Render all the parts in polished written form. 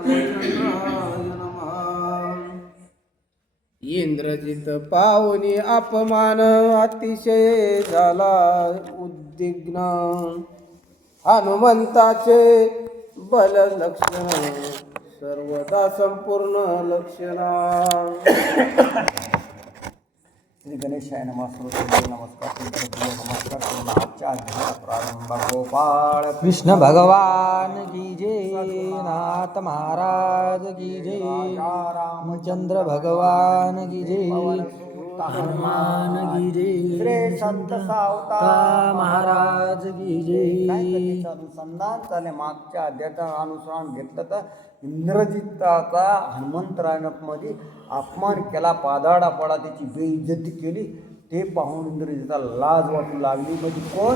रामचंद्राय नमः. इंद्रजित पावनी अपमान अतिशय झाला उद्विग्न. हनुमंताचे बल लक्षण सर्वदा संपूर्ण लक्षणा. श्री गणेशाय नमः. सर्वदेव नमस्कार. नमस्कार. आजच्या अध्यायाचा प्रारंभ गोपाळ कृष्ण भगवान की जय. नाथ महाराज की जय. रामचंद्र भगवान की जय. हनुमान की जय. श्री संत सावता महाराज की जय. अनुसंधान झाले. मागच्या अध्यायाचा अनुसरण घेतलं तर इंद्रजिताचा हनुमंतरायमध्ये अपमान केला, पादाडा पडा, त्याची बेइज्जती केली. ते पाहून इंद्रजिताला लाज वाटू लागली. म्हणजे कोण?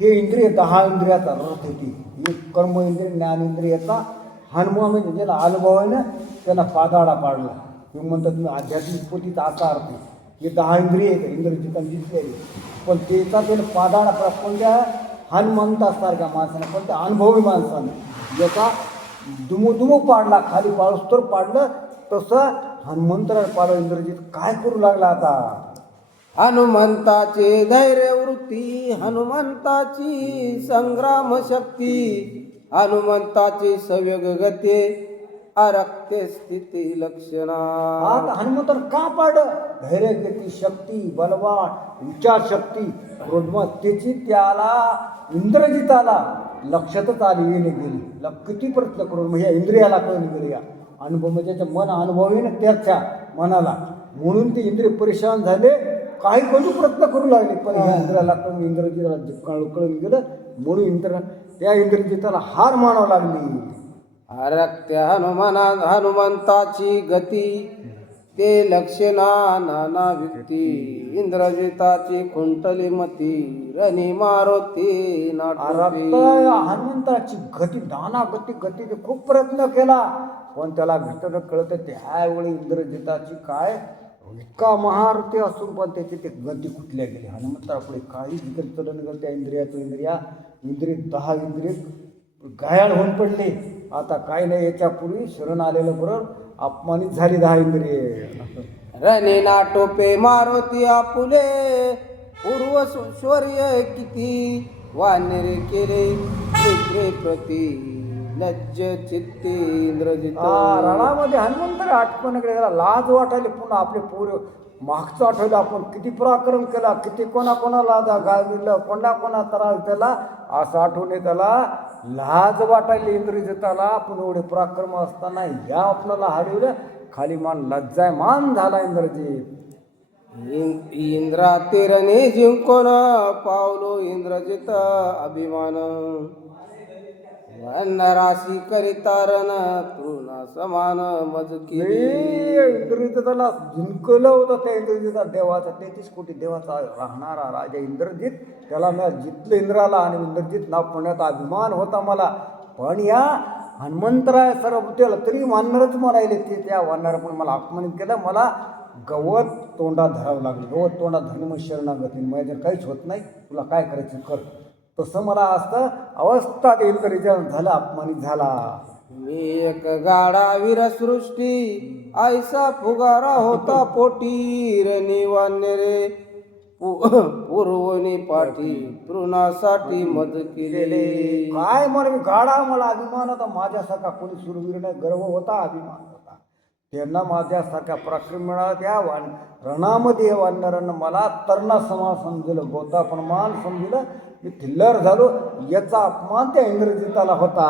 हे इंद्रिय 10 इंद्रियाचा रथ होती. एक कर्म इंद्रिय, ज्ञानेंद्रियाचा हनुमान म्हणजे ज्याला अनुभव आहे ना, त्याला पादाडा पाडला. तुम्ही म्हणता तुम्ही आध्यात्मिक पोतीचा असा अर्थ. हे 10 इंद्रिय आहेत इंद्रजिताने जिंकलेली, पण त्याचा त्याला पादाडा पडला. कोणत्या? हनुमंतासारख्या माणसाने, पण त्या अनुभवी माणसाने ज्याचा दुमो पाडला, खाली पाऊस तर पाडलं. तसं हनुमंतराला पाडलं. इंद्रजित काय करू लागला आता? हनुमंताचे धैर्य वृत्ती, हनुमंताची संग्राम शक्ती, हनुमंताची सवेग गती, अरक्य स्थिती लक्षणा. आता हनुमंताला का पाडलं? धैर्य गती शक्ती, बलवान विचार शक्ती, त्याची त्याला इंद्रजिताला लक्षातच आली गेली. किती प्रयत्न करून म्हणजे इंद्रियाला कळून गेली. अनुभव म्हणजे त्याचं मन अनुभवी ना त्याच्या मनाला, म्हणून ते इंद्रिय परेशान झाले. काही करू प्रयत्न करू लागले, पण ह्या इंद्रियाला कळून इंद्रजिताला कळून गेलं. म्हणून त्या इंद्रजिताला हार मानावं लागली. अरक्त्य हनुमंताची गती, ते लक्षणा नाना व्यक्ती, इंद्रजिताची कुंटली मती, रणी मारुती नाटोपी. हनुमंताची गती, नाना गती ते खूप प्रयत्न केला, पण त्याला घटन कळत. त्यावेळी इंद्रजिताची काय इतका महारथी असून पण त्याची ते गती कुठल्या गेली. हनुमंताला पुढे काही चलन गेलं. त्या इंद्रिय 10 इंद्रिय घायाळ होऊन पडले. आता काय नाही, याच्यापूर्वी शरण आलेलं बरोबर अपमानित झाली 10 इंद्रिय. रणी नाटोपे मारुती आपुले, पूर्व शौर्य किती, वानरे केले मित्रे प्रती, लज्ज चित्ती इंद्रजित. रणामध्ये हनुमंताला आठवण लाज वाटायली. पुन्हा आपले पूर्व मागचं आठवलं, आपण किती पराक्रम केला, किती कोणाला गाविलं, कोणा त्रास त्याला, असं आठवणे त्याला लाज वाटायली इंद्रजिताला. आपण एवढे पराक्रम असताना या आपल्याला हरवलं. खाली मान लज्जाय मान झाला इंद्रजित. इंद्रा तिरणे जिंकोन पावलो इंद्रजित अभिमान, वनराशी करितारण तृणा समान मज केली. इंद्रजिताला जिंकलं होतं त्या इंद्रजिता देवाचा 33 कोटी देवाचा राहणारा राजा इंद्रजित. त्याला मी जितलं इंद्राला, आणि इंद्रजित नाव पुण्यात अभिमान होता मला. पण या हनुमंतराय सर्व त्याला तरी वानरच म्हणायले. ते त्या वानर पण मला अपमानित केलं. मला गवत तोंडात धरावं लागलं. गवत तोंडात धरणं मग शरणागती, माझ्या काहीच होत नाही, तुला काय करायचं कर. तसं मला असतं अवस्था ते इंद्रजित झालं, अपमानित झाला. मी एक गाडा वीरसृष्टी, ऐसा फुगारा होता पोटी, रणी वानरे पूर्वनी पाठी, तृणासाठी मद केलेले. काय मला मी गाडा, मला अभिमान होता. माझ्यासारखा कोणी सुरवीर नाही, गर्व होता, अभिमान होता. त्यांना माझ्यासारखा पराक्रम मिळाला. त्या रणामध्ये वानरांना मला तरणा समान समजलं, गोता पण मान समजलं. मी थिल्लर झालो. याचा अपमान त्या इंद्रजिताला होता.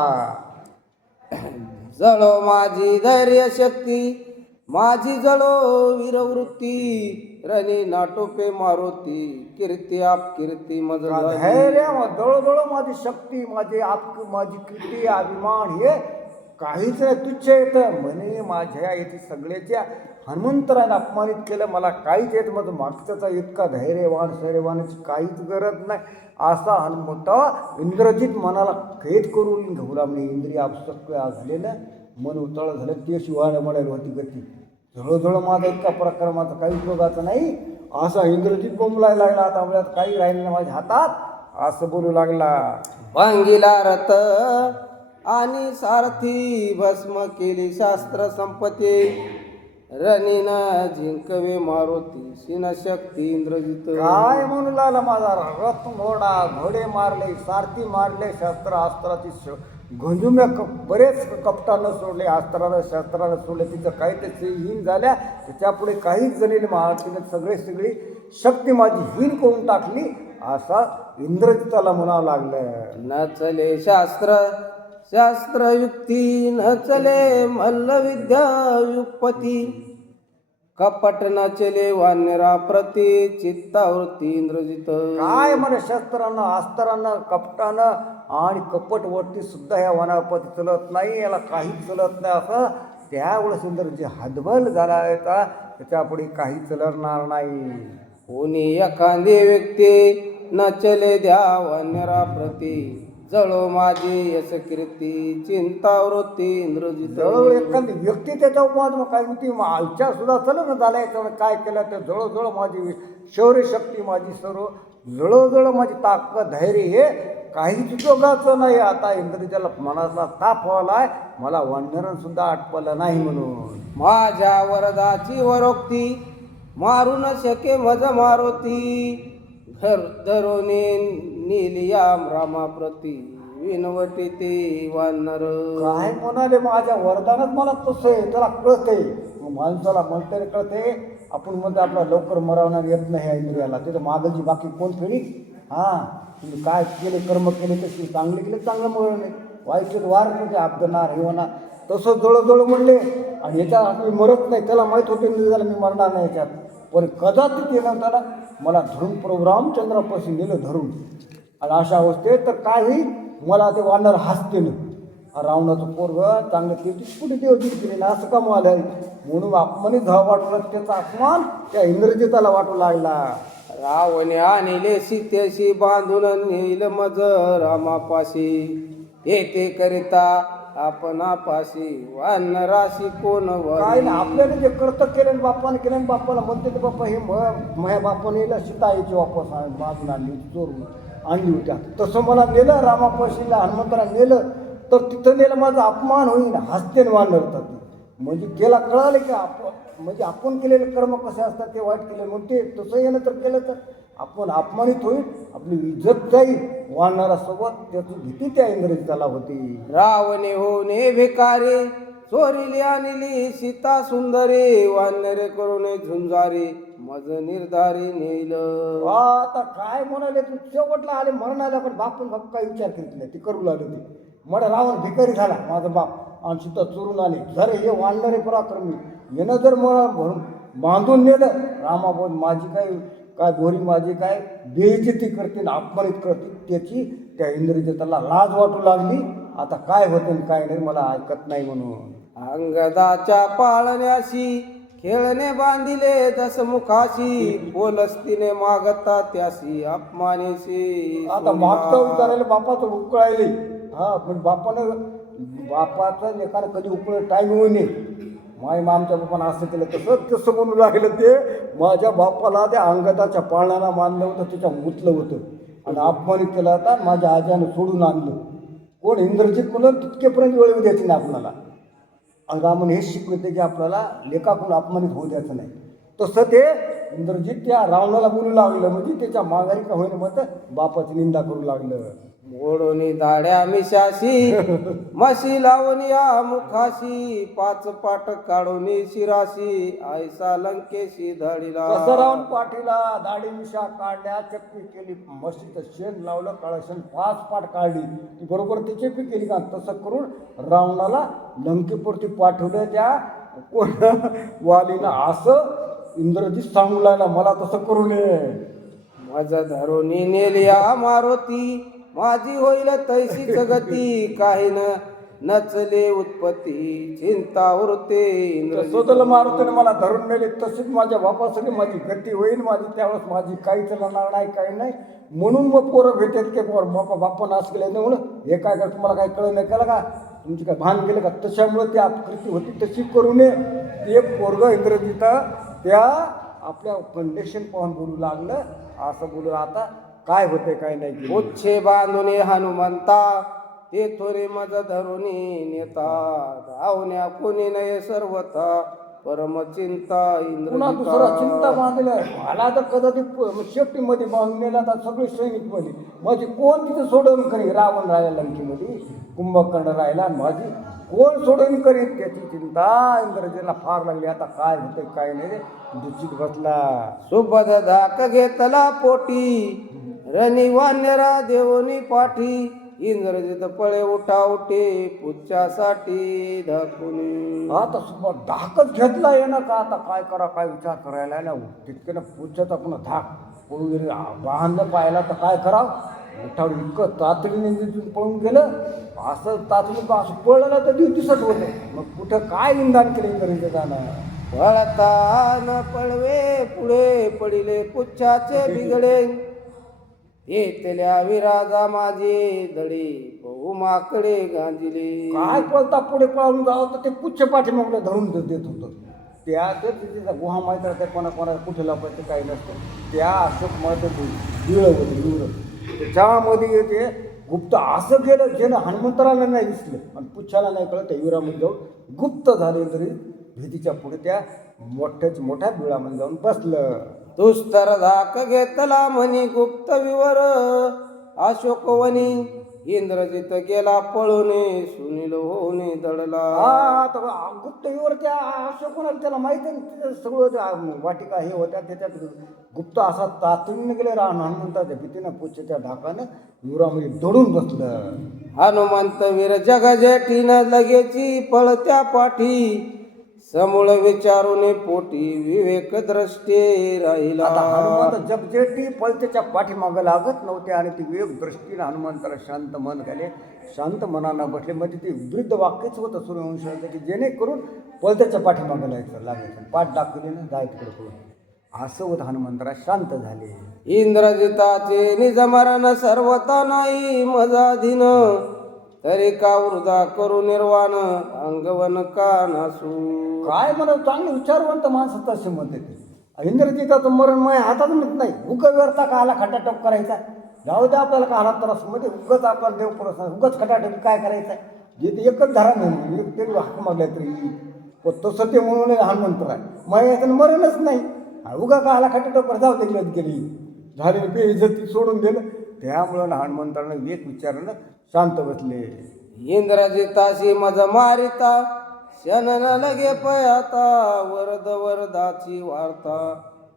जळो माझी धैर्य शक्ती, माझी जळो वीरवृत्ती, रणी नाटोपे मारुती, कीर्ती आप कीर्ती मज. धैर्य जळो माझी शक्ती, माझी कीर्ती, अभिमान हे काहीच तुच्छ येतं म्हणे. माझ्या येथे सगळ्याच्या हनुमंतराने अपमानित केलं. मला काहीच येत, माझं मागच्याचा इतका धैर्यवान शैर्यवानाची काहीच गरज नाही. असा हनुमंत इंद्रजित मनाला कैद करून घेऊ लागले. इंद्रिय अपसक्य झालेलं, मन उतळ झालं. ते शिवाय मिळेल होती गती. झळझळ माझा इतका पराक्रमाचा काही उपयोगाचा नाही, असा इंद्रजित बोंबलायला लागला. आता मला काही राहिलं नाही माझ्या हातात, असं बोलू लागला. भांगीला रथ आणि सारथी भस्म केली शास्त्र संपत्ती रणीन जिंकवे मारुती शिन शक्ती इंद्रजित. काय म्हणू लागला माझा रथ घोडा घोडे मारले सारथी मारले शस्त्र अस्त्राची घंजुम्या बरेच कपटानं सोडले अस्त्रानं शस्त्रानं सोडले तिचं काही ते हीन झाल्या त्याच्या पुढे काहीच जणील महाराष्ट्राने सगळी शक्ती माझी हीन करून टाकली असा इंद्रजिताला म्हणावं लागलं. न चले शास्त्र युक्ती न चले मल्लविद्या युगपती कपट न चले वानरा प्रति चित्तावृत्ती इंद्रजित. काय म्हणे शस्त्रानं अस्त्रानं कपटानं आणि कपटवरती सुद्धा ह्या वनापती चलत नाही याला काहीच चलत नाही असं त्यावेळेस इंद्रजी हतबल झाला होता त्याच्या पुढे काही चलणार नाही. कोणी एखादी व्यक्ती न चले द्या वानरा प्रति जळो माझी यश कीर्ती चिंतावृत्ती इंद्रजित. जवळ एखादी व्यक्ती त्याच्या उपमात मग काय म्हणते विचार सुद्धा चल ना झाला याच्यावर काय केलं तर जवळजवळ माझी शौर्य शक्ती माझी सर्व जवळजवळ माझी ताकद धैर्य हे काहीच उपयोगाचं नाही. आता इंद्रजाला मनाचा ताप व्हायलाय मला वानरण सुद्धा आटपलं नाही म्हणून. माझ्या वरदाची वरोक्ती मारू न शके मज मारुती घर धरोने नीलियाम रामाप्रती विनवटी ते वानर. काय म्हणाले माझ्या वरदानच मला तसं आहे त्याला कळतंय माणसाला म्हणते कळते आपण म्हणतो आपला लवकर मरवणार येत नाही ह्या इंद्रियाला त्याचं मागची बाकी कोण फेरी. हां तुम्ही काय केले कर्म केले तसे चांगले केले चांगलं मरवणे वाईट वार म्हणजे आपदणार हे होणार तसं जवळजवळ म्हणले आणि याच्यात मी मरत नाही त्याला माहीत होते इंद्रियाला मी मरणार नाही याच्यात पण कदाचित येणार त्याला मला धरून प्रभू रामचंद्रापासून नेलं धरून आणि अशा अवस्थेत तर काय होईल मला ते वानर हसते ना रावणाचं पोरग चांगलं तेच कुठे देव केले ना असं का मला म्हणून अपमानित धाव वाटलं त्याचा अपमान त्या इंद्रजिताला वाटू लागला. रावणे आणले सीतेशी बांधून नेल मज रामापाशी येते करिता आपणापाशी वानराशी कोण काय ना आपल्याला जे कर्तव्य केलं बाप्पाने केलं बाप्पाला म्हणते ते बाप्पा हे माझ्या बाप्पाने सीता यायची वापस बाजून आणली चोरून आणली होत्या तसं मला नेलं रामापाशीला हनुमंतराला नेलं तर तिथं नेलं माझा अपमान होईल हसते वानरतात म्हणजे केला कळाले की म्हणजे आपण केलेले कर्म कसे असतात ते वाईट केले म्हणते तसं येणं तर केलं तर आपण अपमानित होईल आपली इज्जत जाईल वानरासोबत त्याची भीती त्या इंद्रजिताला होती. रावणे होणे भिकारी चोरीली आणली सीता सुंदरी वानरे करून झुंजारी मज निर्धारी नेल. आता काय म्हणाले तू शेवटला आले मरण आल्या पण बाप काही विचार करीत नाही ती करू लागले ते मला रावण भिकारी झाला माझा बाप आणि सीता चोरून आले जर हे वानरे पराक्रमी येणं जर मला बांधून नेलं रामाबोल माझी काय गोरी माझी काय बेइज्जती करते ना अपमानित करते त्याची त्या इंद्रजिताला लाज वाटू लागली. आता काय होते काय नाही मला ऐकत नाही म्हणून अंगदाच्या पाळण्याशी खेळणे बांधिले दसमुखाशी बोलस्तीने मागता त्याशी अपमानेशी. आता मागता उतारायला बापाचं उकळायले हा पण बापाचं लेखाला कधी उकळ टाईम होईने माय आमच्या बापानं असं केलं तसं म्हणू लागलं ते माझ्या बापाला त्या अंगदाच्या पाळण्याला मानलं होतं त्याच्या मुतलं होतं आणि अपमानित केला होता माझ्या आज्यानं सोडून आणलं कोण इंद्रजित म्हणून तितकेपर्यंत वेळ द्यायची नाही आपल्याला आणि रामन हेच शिकवते की आपल्याला लेखाकडून अपमानित होऊ द्यायचं नाही तसं ते इंद्रजित त्या रावणाला बोलू लागलं म्हणजे त्याच्या माघारी का होईना मग बापाची निंदा करू लागलं. मोडोनी दाड्या मिशाशी मशी लावून या मुखाशी पाच पाट काढून शिराशी आयसा लंकेशी धडीला. कसं रावण पाठीला दाढी मिशा काढल्या चक्की केली मशीचं शेण लावलं काळशेण 5 पाट काढली ती बरोबर ती चेपी केली का तसं करून रावणाला लंकेपुरती पाठवलं त्या कोण वालीनं असं इंद्रजित सांगू लागला मला तसं करू नये. माझा धरोनी नेलिया मारुती माझी होईल तैसीच गती काही नचले उत्पत्ती चिंता उरते स्वतःला मारुतीने मला धरून नेले तशीच माझ्या बापासाठी माझी गती होईल माझी त्यावेळेस माझी काही चालणार नाही काही नाही म्हणून मग पोरं भेटत की बाप्पानं असं केलं नाही म्हणून हे काय का तुम्हाला काही कळलं नाही केलं का तुमची काय भान गेलं का तशामुळे ती अपकृती होती तशी करू नये. ते पोरगं इंद्रजित त्या आपल्या कंडिशन पाहून बोलू लागलं असं बोलू आता काय होते काय नाही. उच्छे बांधून हनुमंता ते थोरे मज धरुनी नेतात आवण्या कोणी नये सर्वथा परमचिंता पुन्हा दुसरा चिंता इंद्रजिता बांधलाय मला तर कधी शेपटीमध्ये बांधून नेला तर सगळे सैनिक मध्ये माझी कोण तिथे सोडवून करी रावण राहिला लंकेमध्ये कुंभकर्ण राहिला आणि माझी कोण सोडवून करीत त्याची चिंता इंद्रजीला फार लागली आता काय होते काय नाही दुचित बसला सुपद धाक घेतला पोटी रणी वान्यरा देवनी पाठी इंद्रजित पळे उठा उठे पुच्छासाठी धाकुनी आता सुद्धा धाकच घेतला ये ना का आता काय करा काय विचार करायला ना तितके ना पुच्छाचा पुन्हा धाक पळून गेले बांधलं पाहायला तर काय करावं उठावर इतकं तातडीने तिथून पळून गेलं असं तातडीनं असं पळलं तर दिसत होतं मग कुठं काय निंदान केलं इंद्रजितानं पळतान पळवे पुढे पडिले पुच्छाचे बिगडे येतल्या विराजा माझे दडे बहु माकडे गांजिले काय पळता पुढे पळून जावं तर ते पुच्छ पाठीमागलं धरून देत होतं त्या तर तिथे गुहा माहीत राहते कोणाकोणाला कुठे लपायचं काही नसतं त्या अशोक मध्ये बिळ होतं बिळ त्याच्यामध्ये ते गुप्त असं गेलं ज्यानं हनुमंतराला नाही दिसलं आणि पुच्छाला नाही कळत त्या विरामध्ये जाऊन गुप्त झाले तरी भीतीच्या पुढे त्या मोठ्या बिळामध्ये जाऊन बसलं दुस्तर धाक घेतला म्हणी गुप्त विवर अशोकवनी इंद्रजित गेला पळूने सुनील होणे दडला हा तर गुप्त विवर त्या अशोकाला त्याला माहिती आहे तिथं सगळं वाटिका हे होत्या त्याच्यात गुप्त असा तातडीने गेले हनुमंताच्या भीतीनं पुच्छ त्या धाकानं विवरामध्ये दडून बसलं हनुमंत वीर जगजेठीनं लगेची पळत्या पाठी समूळ विचारून पोटी विवेक दृष्टी राहिला आता हनुमंत जगजेठी पळतेच्या पाठीमागं लागत नव्हते आणि ती विवेक दृष्टीनं हनुमंताला शांत मन झाले शांत मनानं बसले म्हणजे ते वृद्ध वाक्यच होतं सूर्यवंशाचं की जेणेकरून पळतेच्या पाठीमागं लागायचं पाठ दाखवली ना जाय तिकडे करून असं होत हनुमंतरा शांत झाले इंद्रजिताचे निजमरण सर्वता नाही मजाधीन तरी का वृद्धा करू निर्वाण अंगवन का नासू काय म्हणत चांगलं विचारवंत माणसं तसे म्हणते ते इंद्रजिताचं मरण माझ्या हातात मिळत नाही उग व्यर्था का आला खटाटप करायचा जाऊ द्या आपल्याला का आला त्रास मध्ये उगच आपल्याला देव पुरस उगच खटाटप काय करायचं जे ते एकच धरा नाही एक तरी हाक मागल्या तरी तसं ते म्हणून हनुमंत आहे माझ्या याचं मरणच नाही उगा का आला खटाटप जाऊ दे गेली झालेली बेइज्जती सोडून दिलं त्यामुळं हनुमंतानं एक विचारानं शांत बसले इंद्रजिताशी मज मारिता शनन लगे पयाता वरद वरदाची वार्ता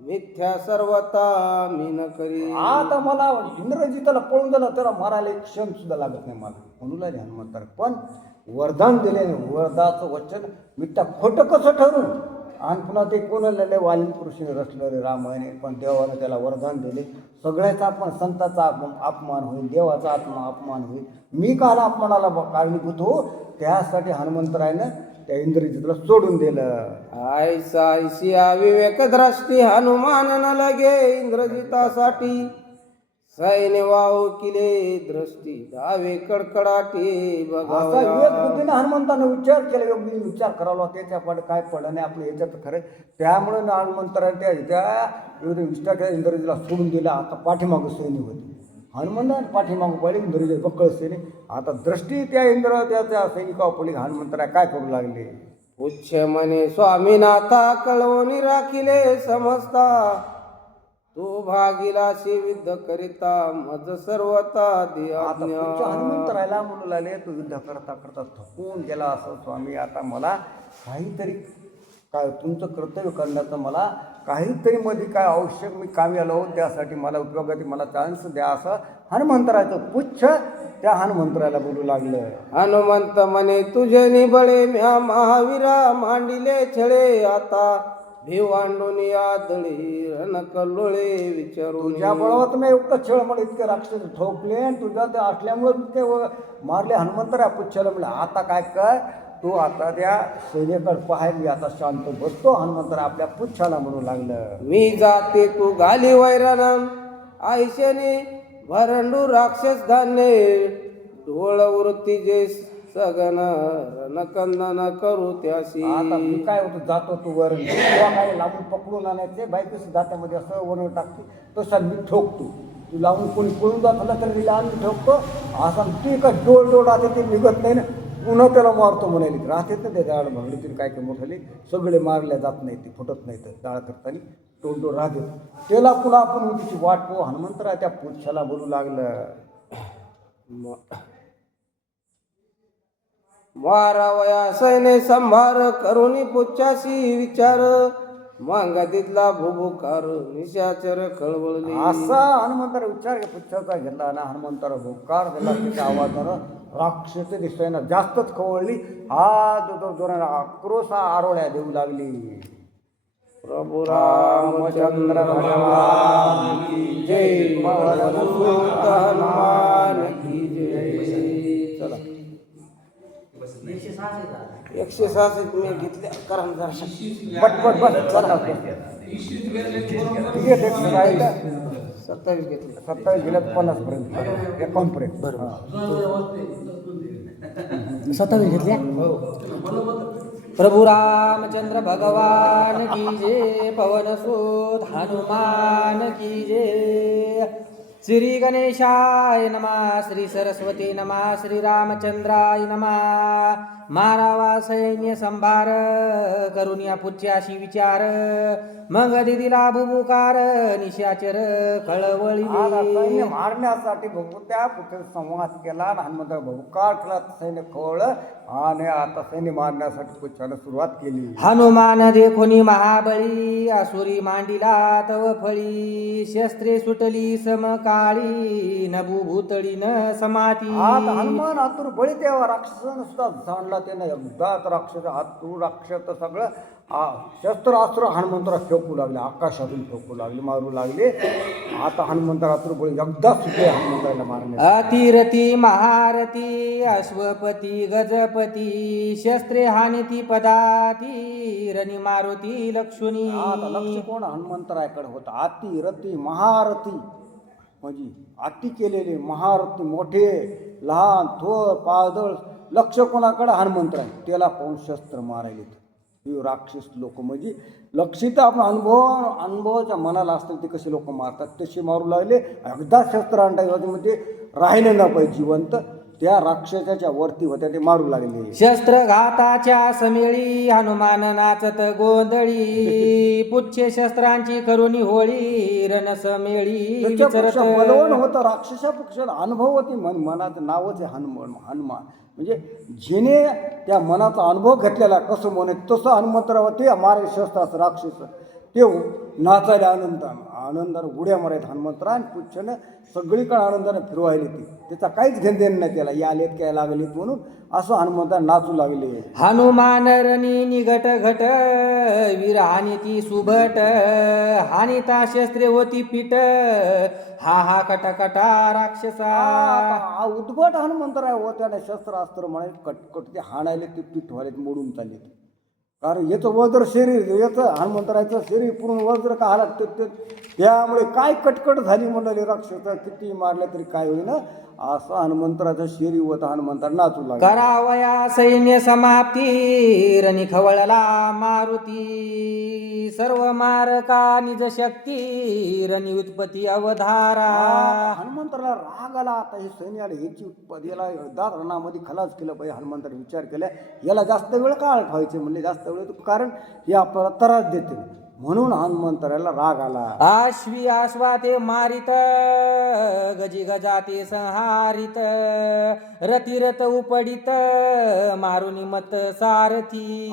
मिथ्या सर्वता मी न करी आता मला इंद्रजिताला पळून दिलं तर मारायला एक क्षण सुद्धा लागत नाही मला म्हणून हनुमंताला पण वरदान दिले वरदाचं वचन मिथ्या खोटं कसं ठरू आणि पुन्हा ते कोणाला लय वाली पुरुषाने रचलं रे रामायणे पण देवाने त्याला वरदान दिले सगळ्याचा आपण संताचा अपमान होईल देवाचा अपमान होईल मी काला अपमानाला कारणीभूत हो त्यासाठी हनुमंतरायनं त्या इंद्रजितला सोडून दिलं आयसा ऐसिया विवेक दृष्टी हनुमान न लगे इंद्रजितासाठी सैन्य वाहू किले दृष्टी धावे कडकडाटे असा बघावा विवेक बुद्धीने हनुमंतानं विचार केला योग्य विचार करावा त्याच्या पण काय पडलं नाही आपलं याच्यात खरं त्यामुळे हनुमंतराने त्या विष्टाच्या इंद्रजीला सोडून दिला आता पाठीमागं सैन्य होती हनुमंताने पाठीमागं पडले इंद्रजी बक्कळ सैन्य आता दृष्टी त्या त्या सैनिकावर पडली हनुमंतरा काय करू लागले उच्च म्हणे स्वामीनाथा कळवणी राखिले समजता तू भागीलाशी विद्ध करिता मज सर्वता आता तुमच्या हनुमंतरायला म्हणू लागले तू युद्ध करता करता थकून गेला असं स्वामी आता मला काहीतरी काय तुमचं कर्तव्य करण्याचं मला काहीतरी मध्ये काय आवश्यक मी कामी आलो त्यासाठी मला उपयोगाची मला चान्स द्या असं हनुमंतराचं पुच्छ त्या हनुमंतराला बोलू लागलं हनुमंत म्हणे तुझे निबळे म्या महावीरा मांडिले छळे आता भिवांडोनी आदळी रणकल्लोळे विचारून तुझ्या बळावर मी एवढं छळ म्हणून इतके राक्षस ठोकले आणि तुझ्या ते असल्यामुळे ते मारले हनुमंतरा पुच्छाला म्हणलं आता काय कर तू आता त्या सैन्याकडे पाहाय मी आता शांत बसतो हनुमंतरा आपल्या पुच्छाला म्हणू लागलं मी जाते तू घाली वैरण आयशेने भरंडू राक्षस धान्य ढोळ वृत्ती जे सगन रणकंदन करू त्याशी आता मी काय होतो जातो तू वरण किंवा काय लांबून पकडून आणायचे बायकोशी दात्यामध्ये असं वरण टाकते तसं मी ठोकतो तू लावून कोणी पळून जाताना तर मी आणून ठेवतो असा ते काय डोळ राहते ते निघत नाही ना पुन्हा त्याला मारतो म्हणाली राहतेच ना ते डाळ भांगडीतील काय काय मोठाले सगळे मारल्या जात नाही ते फुटत नाही तर डाळ करताना डोळ राहते त्याला पुन्हा आपण उद्याची वाट पाहू हनुमंतराय त्या पुच्छाला बोलू लागलं मारावया सैन्य संभार करुणी पुच्छाशी विचार मांगातीतला भुभुकार निशाचर खळबळली. असा हनुमंतारा विचार पुच्छाचा घेतला ना हनुमंतारा भुकार दिला त्याच्या आवाजानं राक्षस दिसतोय जास्तच खवळली हा जोराने आक्रोश आरोळ्या देऊ लागली. प्रभु रामचंद्र भगवान की जय पवनसुत हनुमान की जय. चला 166 मी घेतल्या कारण जरा बट चला ठीक आहे 27 घेतले 27 गेल्यात 50 पर्यंत 51 पर्यंत बरोबर 27 घेतल्या प्रभु रामचंद्र भगवान की जय पवन सुत हनुमान की जय. श्री गणेशाय नमः श्री सरस्वती नमः श्री रामचंद्राय नमः. मारावा सैन्य संभार करुनिया पुच्छाशी विचार मग दिदीला भुभुकार निशाचर खळवळी. सैन्य मारण्यासाठी बघू त्या पुत्र संवाद केला आणि हनुमंत भुकार केला सैन्य खवळलं आणि आता सैन्य मारण्यासाठी पुच्छाला सुरुवात केली. हनुमान देखोनी महाबळी असुरी मांडिला तव फळी शस्त्रे सुटली समकाळी नभू भूतळी न समाती. आता हनुमान आतुर बळी तेव्हा राक्षसानं सुद्धा जाणला त्यानं एकदाच राक्षस आतूर राक्षस सगळं शस्त्र अस्त्र हनुमंतरा फेकू लागले आकाशातून फेकू लागले मारू लागले. आता हनुमंतरा आतुर बळी एकदा सुटले हनुमंतराला मारणे. अतिरती महारथी अश्वपती गजपती शस्त्रे हानिती पदाती रणी मारुती लक्ष्मी. आता लक्ष कोण हनुमंतराकडे होता अति रती महारथी म्हणजे अति केलेले महारथी मोठे लहान थोर पादळ लक्ष कोणाकडे हनुमंतराय त्याला पाहून शस्त्र मारायले. राक्षस लोक म्हणजे लक्षित आपण अनुभवाच्या मनाला असतील ते कसे लोक मारतात तसे मारू लागले. एकदा शस्त्र आणता म्हणजे राहिले ना पाहिजे जिवंत त्या राक्षसाच्या वरती होत्या ते मारू लागले. शस्त्र घाताच्या समेळी हनुमान नाचत गोंधळी पुच्छे शस्त्रांची करुणी होळी रण समेळी विचरत. बलवान होता राक्षसा पक्षाला अनुभव होती मनाचं नावच आहे हनुमान म्हणजे जिने त्या मनाचा अनुभव घेतलेला कसं म्हणे तसं हनुमंतराव ते मारे शस्त्राचं राक्षस ते नाचायला आनंदानं उड्या मारायत हनुमंतरा आणि पुच्छनं सगळीकडे आनंदानं फिरवायले ते त्याचा काहीच घेण देण नाही त्याला यालेत काय लागलेत म्हणून असं हनुमंता नाचू लागले. हनुमान रणी निघट घट वीर हानी ती सुभट हानिता शस्त्रे होती पीठ हा हा कटकटा राक्षसा. उद्भट हनुमंतराय हो त्याने शस्त्रास्त्र म्हणे कटकट ते हाणायले ते पीठ व्हायले मोडून चालले. कारण याचं वज्र शरीर याचं हनुमंतरायचं शरीर पूर्ण वज्र का हालत त्यामुळे काय कटकट झाली म्हणाले राक्षस किती मारले तरी काय होईना असं हनुमंतराचं शरीर होतं हनुमंतर नाचू लागला. करावया सैन्य समाप्ती रणी खवळला मारुती सर्व मारका निज शक्ती रणी उत्पत्ती अवधारा. हनुमंतराला राग आला आता हे सैन्य आले ह्याची उत्पत्ती याला एकदा रणामध्ये खलास केलं पाहिजे. हनुमंताने विचार केला याला जास्त वेळ का ठेवायचे म्हणले जास्त वेळ कारण हे आपल्याला त्रास देते म्हणून हनुमंतराला राग आला. आश्वी आश्वा ते मारित गजी गजा ते संहारित रतिरत उपडित मारुनी मत सारथी.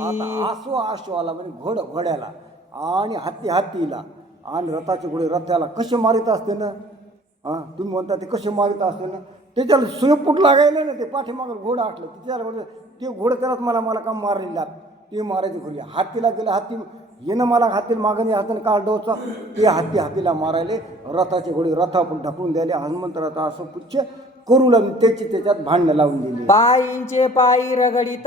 आसो आला म्हणजे घोड्याला आणि हत्तीला आणि रथाचे घोडे रथ्याला कसे मारित असते ना तुम्ही म्हणता ते कसे मारित असते ना त्याच्याला सुयपूट लागायला ना ते पाठीमागं घोडं आटलं त्याच्याला ते घोडं त्यालाच मला काम मारलेला ते मारायचे खोली हत्तीला गेलं हत्ती येणं मला हातीला मागणी हाताने काढवचा ते हातीला मारायले रथाचे घोडे रथा पण ढकलून द्यायले. हनुमंतराचा असं पुच्छ करू लागले त्याच्यात भांडणं लावून दिली. पायींचे पायी रगडित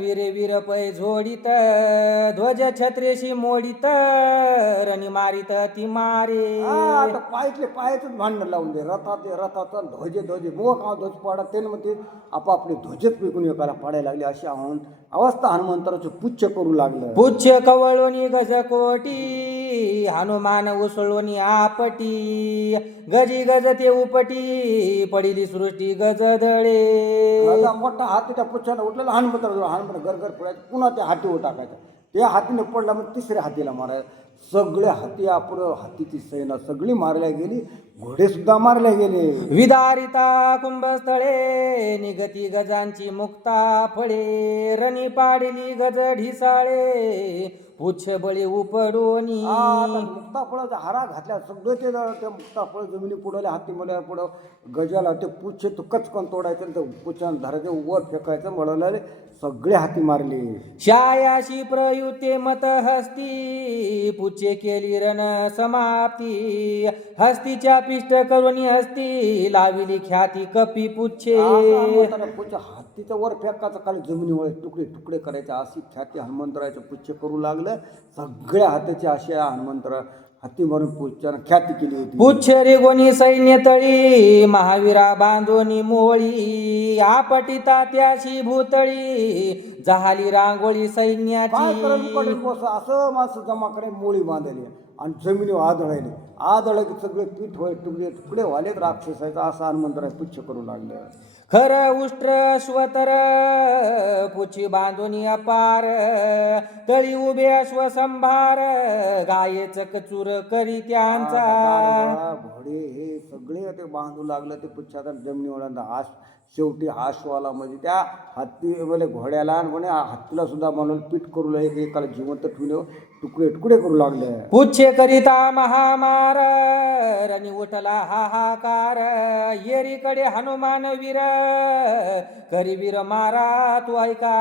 वीर वीर पै झोडीत ध्वज छत्रेशी मोडीत रणी मारित ती मारे आता पायाचंच भांडण लावून दे. रथाचा ध्वजे मोह का ध्वज पाडा ते म्हणते आपापले ध्वजच पिकून एकाला पाडायला लागले. अशी अवस्था हनुमंतराचं पुच्छ करू लागलं. पुच्छ कवळोनी गज कोटी हनुमान उसळोनी आपटी गजी गज ते उपटी पडिली सृष्टी गज दळे माझा मोठा हात त्या पुच्छाला उठलेला हनुमंत गरगर पडायचं. पुन्हा त्या हातीवर टाकायचं. त्या हातीने पडला मग तिसऱ्या हातीला मारायचं. सगळे हाती आपण हातीची सेना सगळी मारल्या गेली. घोडे सुद्धा मारले गेले. विदारिता कुंभस्थळे निगती गजांची मुक्ता फळे रणी पाडली गज ढिसाळे पुच्छ बळी उपडोनी मुक्ताफळाचा हारा घातल्या सगळे ते त्या मुक्ताफळ जमिनी पुढल्या हाती मला पुढं गजाला ते पुच्छ तो कचकन तोडायचं ते पुच्छान धरायचं वर फेकायचं मळवलेले सगळे हाती मारले. शायाशी प्रयुते मत हस्ती पुच्छे केली रण समाप्ती हस्तीच्या पिष्ट करुणी हस्ती लाविली ख्याती कपी पुच्छे पुच्छ हातीचा वर फेकायचं खाली जमिनीवर तुकडे तुकडे करायचे. अशी ख्याती हनुमंतरायचं पुच्छ करू लागलं. सगळ्या हाताची अशी हनुमंतरा हाती मारून पुच्छानं ख्याती केली होती. पुच्छ रे गोनी सैन्य तळी महावीरा बांधोनी मोळी आपटिता त्याशी भूतळी जहाली रांगोळी सैन्याची असं माणसं जमा करे मोळी बांधली आणि जमिनीवर आदळले की सगळे पीठ होय तुकडे तुकडे व्हालेत राक्षसायचं असं हनुमंतराय पुच्छ करू लागलं. खर उष्ट्र स्वतर पुची बांधोनी अपार तळी उभे अश्वसंभार गायेच कचूर करी त्यांचा घोडे हे सगळे ते बांधू लागलं. ते पुच्छाचा जमिनीवर शेवटी आश्वाला म्हणजे त्या हत्ती म्हणजे घोड्याला आणि हत्तीला सुद्धा म्हणून पीठ करू लागले. एकाला जिवंत ठेवले तुकडे तुकडे करू लागले. पुच्छे करिता महामार रणी उठला हाहाकार येरीकडे हनुमान वीर करी वीर मारा तू ऐका.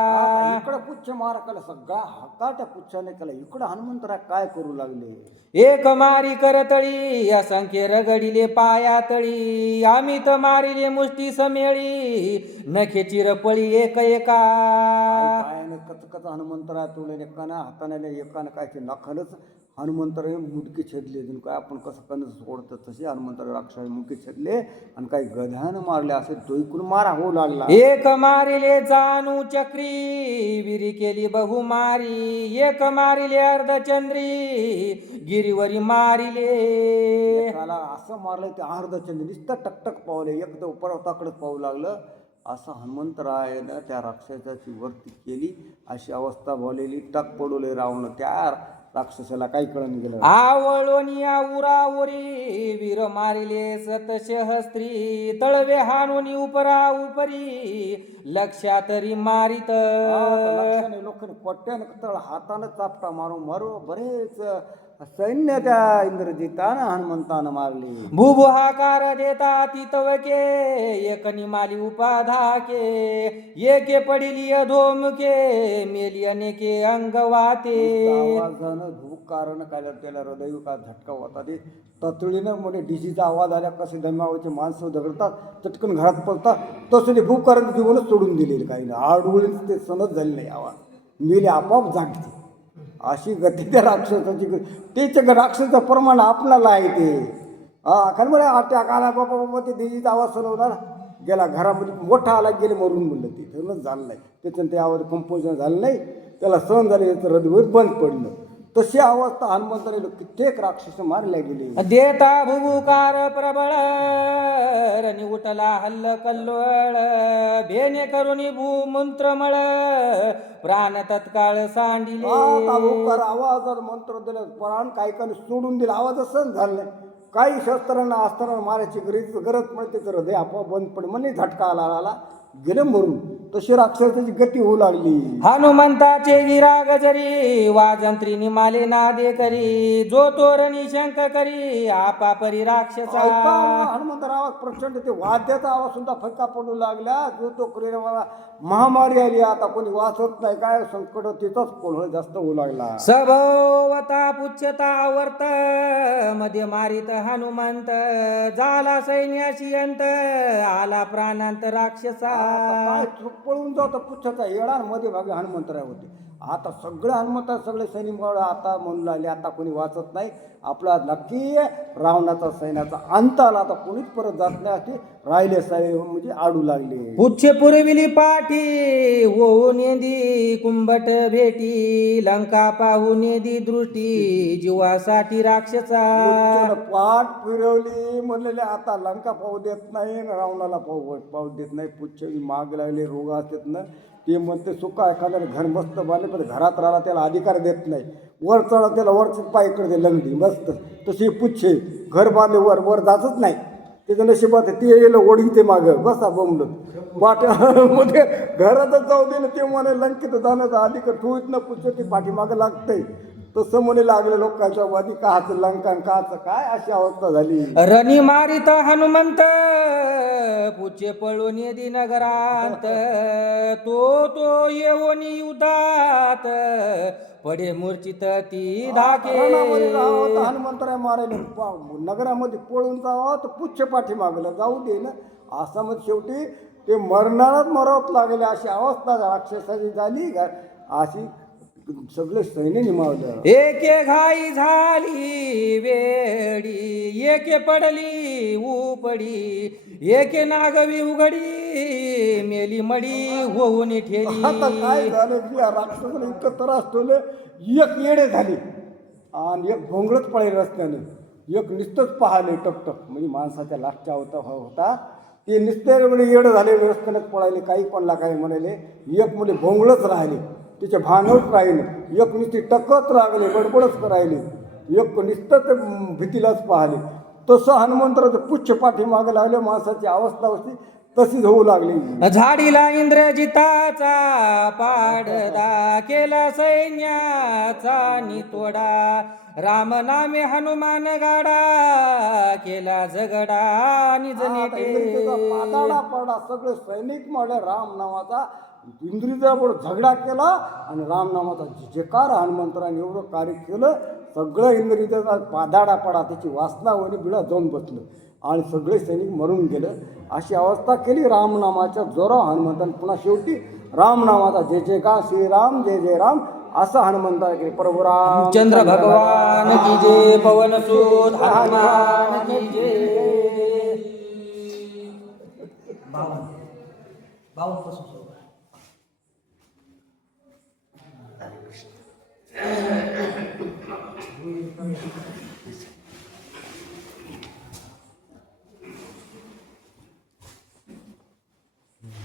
इकडं पुच्छ मारा केला सगळा हक्का त्या पुच्छाने केला. इकडं हनुमंतरा काय करू लागले. एक मारी करतळी असंख्य रगडिले पायातळी आम्ही तर मारिले मुष्टी समेळी नखे चिरपळी एक एका पायाने कच हनुमंतरा तुले एकानं हाताने एकानं काय ते नखानच हनुमंतराने मुडके छेदले. काय आपण कसं कणस सोडतं तसे हनुमंतरा राक्षस मुडके छेदले आणि काही गध्यानं मारले. असे दोईकून मारा होऊ लागला. एक मारिले जानू चक्री विरी केली बहुमारी एक मारिले अर्धचंद्री गिरीवरी मारिले. एकाला असं मारलं ते अर्धचंद्र नुसतं टकटक पावले एक तर उपरताकडे पाहू लागलं. असं हनुमंतरायानं त्या राक्षसाची वरती केली. अशी अवस्था बोलेली टक पडवले रावण. त्या राक्षसाला काही कळून गेलं. आवळोनिया उरावरी वीर मारिले सतशहस्त्री तळवे हानोनी उपरा उपरी लक्षातरी मारित लोकांनी कोट्यानं तळ हातानं चापटा मारू बरेच सैन्य त्या इंद्रजितानं हनुमंतानं मारली. भुबुहाकार देता तितवके एक निमाली उपाधाके एके पडिली अधोमुखे मेली अनेके अंगवाते. आवाजानं भूकारण काय त्याला हृदय का झटका होता. ते ततळीनं मोठे डीजीचा आवाज आल्या कसे दमावाचे माणसं दगडतात चटकन घरात पडतात तसं ते भूकारण जीवनच सोडून दिलेले. काही नाही आडवळीन ते सणच झाले नाही. आवाज मेले आपोआप जागते. अशी गती त्या राक्षसाची तेच राक्षसाचं प्रमाण आपणाला आहे ते. कारण मला अटॅक आला बाबा ते देवीचा आवाज सलवला गेला घरामध्ये मोठा आला गेले मरून म्हणलं. ते सणच झालं नाही. त्याच्यानं ते आवाज कंपोजन झालं नाही. त्याला सहन झाले त्याचं हृदय बंद पडलं. तशी अवस्था हनुमंताने कित्येक राक्षस मारल्या गेले. देता भुबुकार प्रबळ रणी उठला हल्ल कल्लोळ भेने करुणी भूमंत्रमळ प्राण तत्काळ सांडिले. आवाज मंत्र दिलं प्राण काही काही सोडून दिला. आवाज सहन झाला नाही. काही शस्त्रांना अस्त्रांना मारायची गरज पडते तर हृदय आपोआप बंद पडे म्हणजे झटका आला गेले मरून. तशी राक्षसाची गती होऊ लागली. हनुमंताचे गिरा गजरी वाजंत्री निमाले नादे करी जो तोरणी शंक करी आपापरी राक्षसा. हनुमंत आवाज प्रचंड ते वाद्याचा आवाज सुद्धा फटका पडू लागला. जो तो महामारी आली, आता कोणी वाचत नाही, काय संकट तिथंच कोण जास्त होऊ लागला. सभोवता पुच्छता वर्त मध्ये मारित हनुमंत झाला सैन्याशी अंत आला प्राणांत राक्षसा. आता काय चूक पळून जातं पुच्छता येणार भागे हनुमंतराय होते. आता सगळे हनुमंत सगळे सैनिक आता म्हणू लागले, आता कोणी वाचत नाही, आपला नक्की रावणाचा सैन्याचा अंत आला, आता कोणीच परत जात नाही असे राहिले साहेब म्हणजे आडू लागले. पुच्छे पुरविली पाठी होऊन येदी कुंभट भेटी लंका पाहून येदी दृष्टी जीवासाठी राक्षसा. पुच्छेनं पाठ फिरवली म्हणलेले आता लंका पाहू देत नाही, रावणाला पाहू देत नाही. पुच्छे माग लागले, रोग असतात ना ते म्हणते सुका एखाद्याने घर मस्त बांधले पण घरात राहिला त्याला अधिकार देत नाही, वर चढा त्याला वरच पाय करते लंगडी मस्त. तसे पुच्छे घर बांधले वर वर जातच नाही, त्याचं नशिबात ते येईल ओढीन ते मागं बसा बोंबलत पाठ मध्ये घरातच जाऊ दे ना. ते म्हणे लंकेत जाण्याचा अधिकार ठेवत ना पुच्छे ते पाठीमागं लागतंय. तसं म्हणे लागले लोकांच्या वादी काच लंकान काच काय अशी अवस्था झाली. रणी मारित हनुमंत पुच्छे पळून येदी नगरांत तो येवोनी युद्धात पडे मूर्छित ती धाके. हनुमंतराय मारायला नगरामध्ये पळून जावं तर पुच्छ पाठी मागलं जाऊ दे ना. असं मग शेवटी ते मरणारच मरवत लागले अशी अवस्था राक्षसाची झाली. अशी सगळे सैन्य निमावलं. एके घाई झाली वेडी एके पडली उपडी एके नागवी उघडी मेली मडी होऊन ठेली. आता काय झालं की या राक्षसाला इतकं त्रास ठेवलं, एक येडे झाले आणि एक भोंगळच पळे रस्त्याने, एक नुसतंच पाहिले टकटक म्हणजे माणसाच्या लाटच्या होता ते नुसते म्हणजे येडं झाले रस्त्यानेच पळायले, काही कोणला काही म्हणाले. एक मुले भोंगळच राहिले, तिचे भांगच राहिले, एक नुसती टकत रागले बडबडच राहिले, एक नुसतं ते भीतीलाच पाहिले. तसं हनुमंतराचं पुच्छ पाठीमागे लागले, माणसाची अवस्था होती तशीच होऊ लागली. झाडीला इंद्रजिताचा पाडदा केला सैन्याचा नितोडा राम नामे हनुमान गाडा केला झगडा निज नेटे. पादाडा पडा सगळे सैनिक म्हणले राम नावाचा इंद्रिजाबरोबर झगडा केला आणि राम नामाचा जिजेकार हनुमंतराने एवढं कार्य केलं. सगळं इंद्रिजाचा पादाडा पडा त्याची वासना होणे बिळा जाऊन बसलं आणि सगळे सैनिक मरून गेलं. अशी अवस्था केली रामनामाच्या जोरा हनुमंताने. पुन्हा शेवटी रामनामाचा जय जयकार श्रीराम जय जय राम असं हनुमंताने केले. प्रभू चंद्र भगवान की जय पवन सुत हनुमान की जय.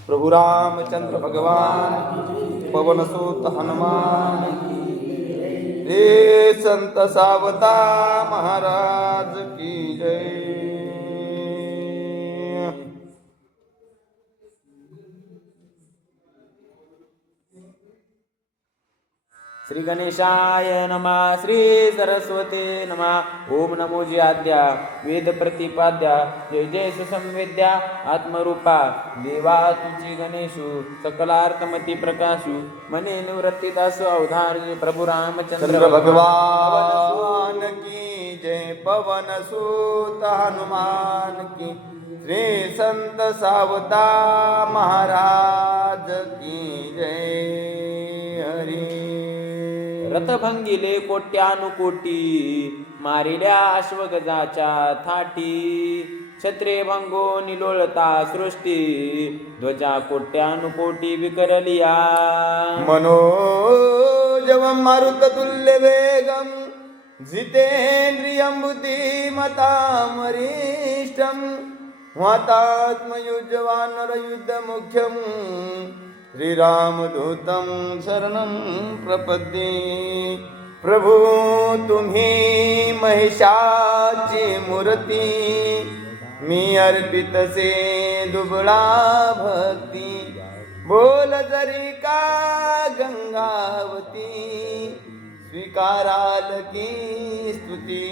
प्रभु रामचंद्र भगवान पवन सुत हनुमान रे संत सावता महाराज की जय. श्री गणेशाय नमः. श्री सरस्वती नमः. ओम नमो जी आद्या वेद प्रतिपाद्या जय जय सुसंवेद्या आत्मरूपा देवा तुझी गणेशु सकलार्थमती प्रकाशु मने निवृत्ती दासु अवधार्य प्रभु रामचंद्र भगवान की जय. पवन सुत हनुमान की श्री संत सावता महाराज की जय. हरी रथ भंगिले कोट्यानुकोटी मारिल्या अश्वगजाच्या थाटी छत्रे भंगो निलोळता सृष्टी ध्वजा कोट्यानुकोटी विकरलिया. मनोजवं मारुततुल्य वेगं जितेन्द्रियं बुद्धिमतां वरिष्ठं वातात्मयुज्यवानरयुद्धमुख्यं श्रीरामदूतं शरणं प्रपद्ये. प्रभू तुम्ही महिषाची मूर्ती मी अर्पितसे दुबळा भक्ती. बोल जरी का गंगावती स्वीकाराल की स्तुती.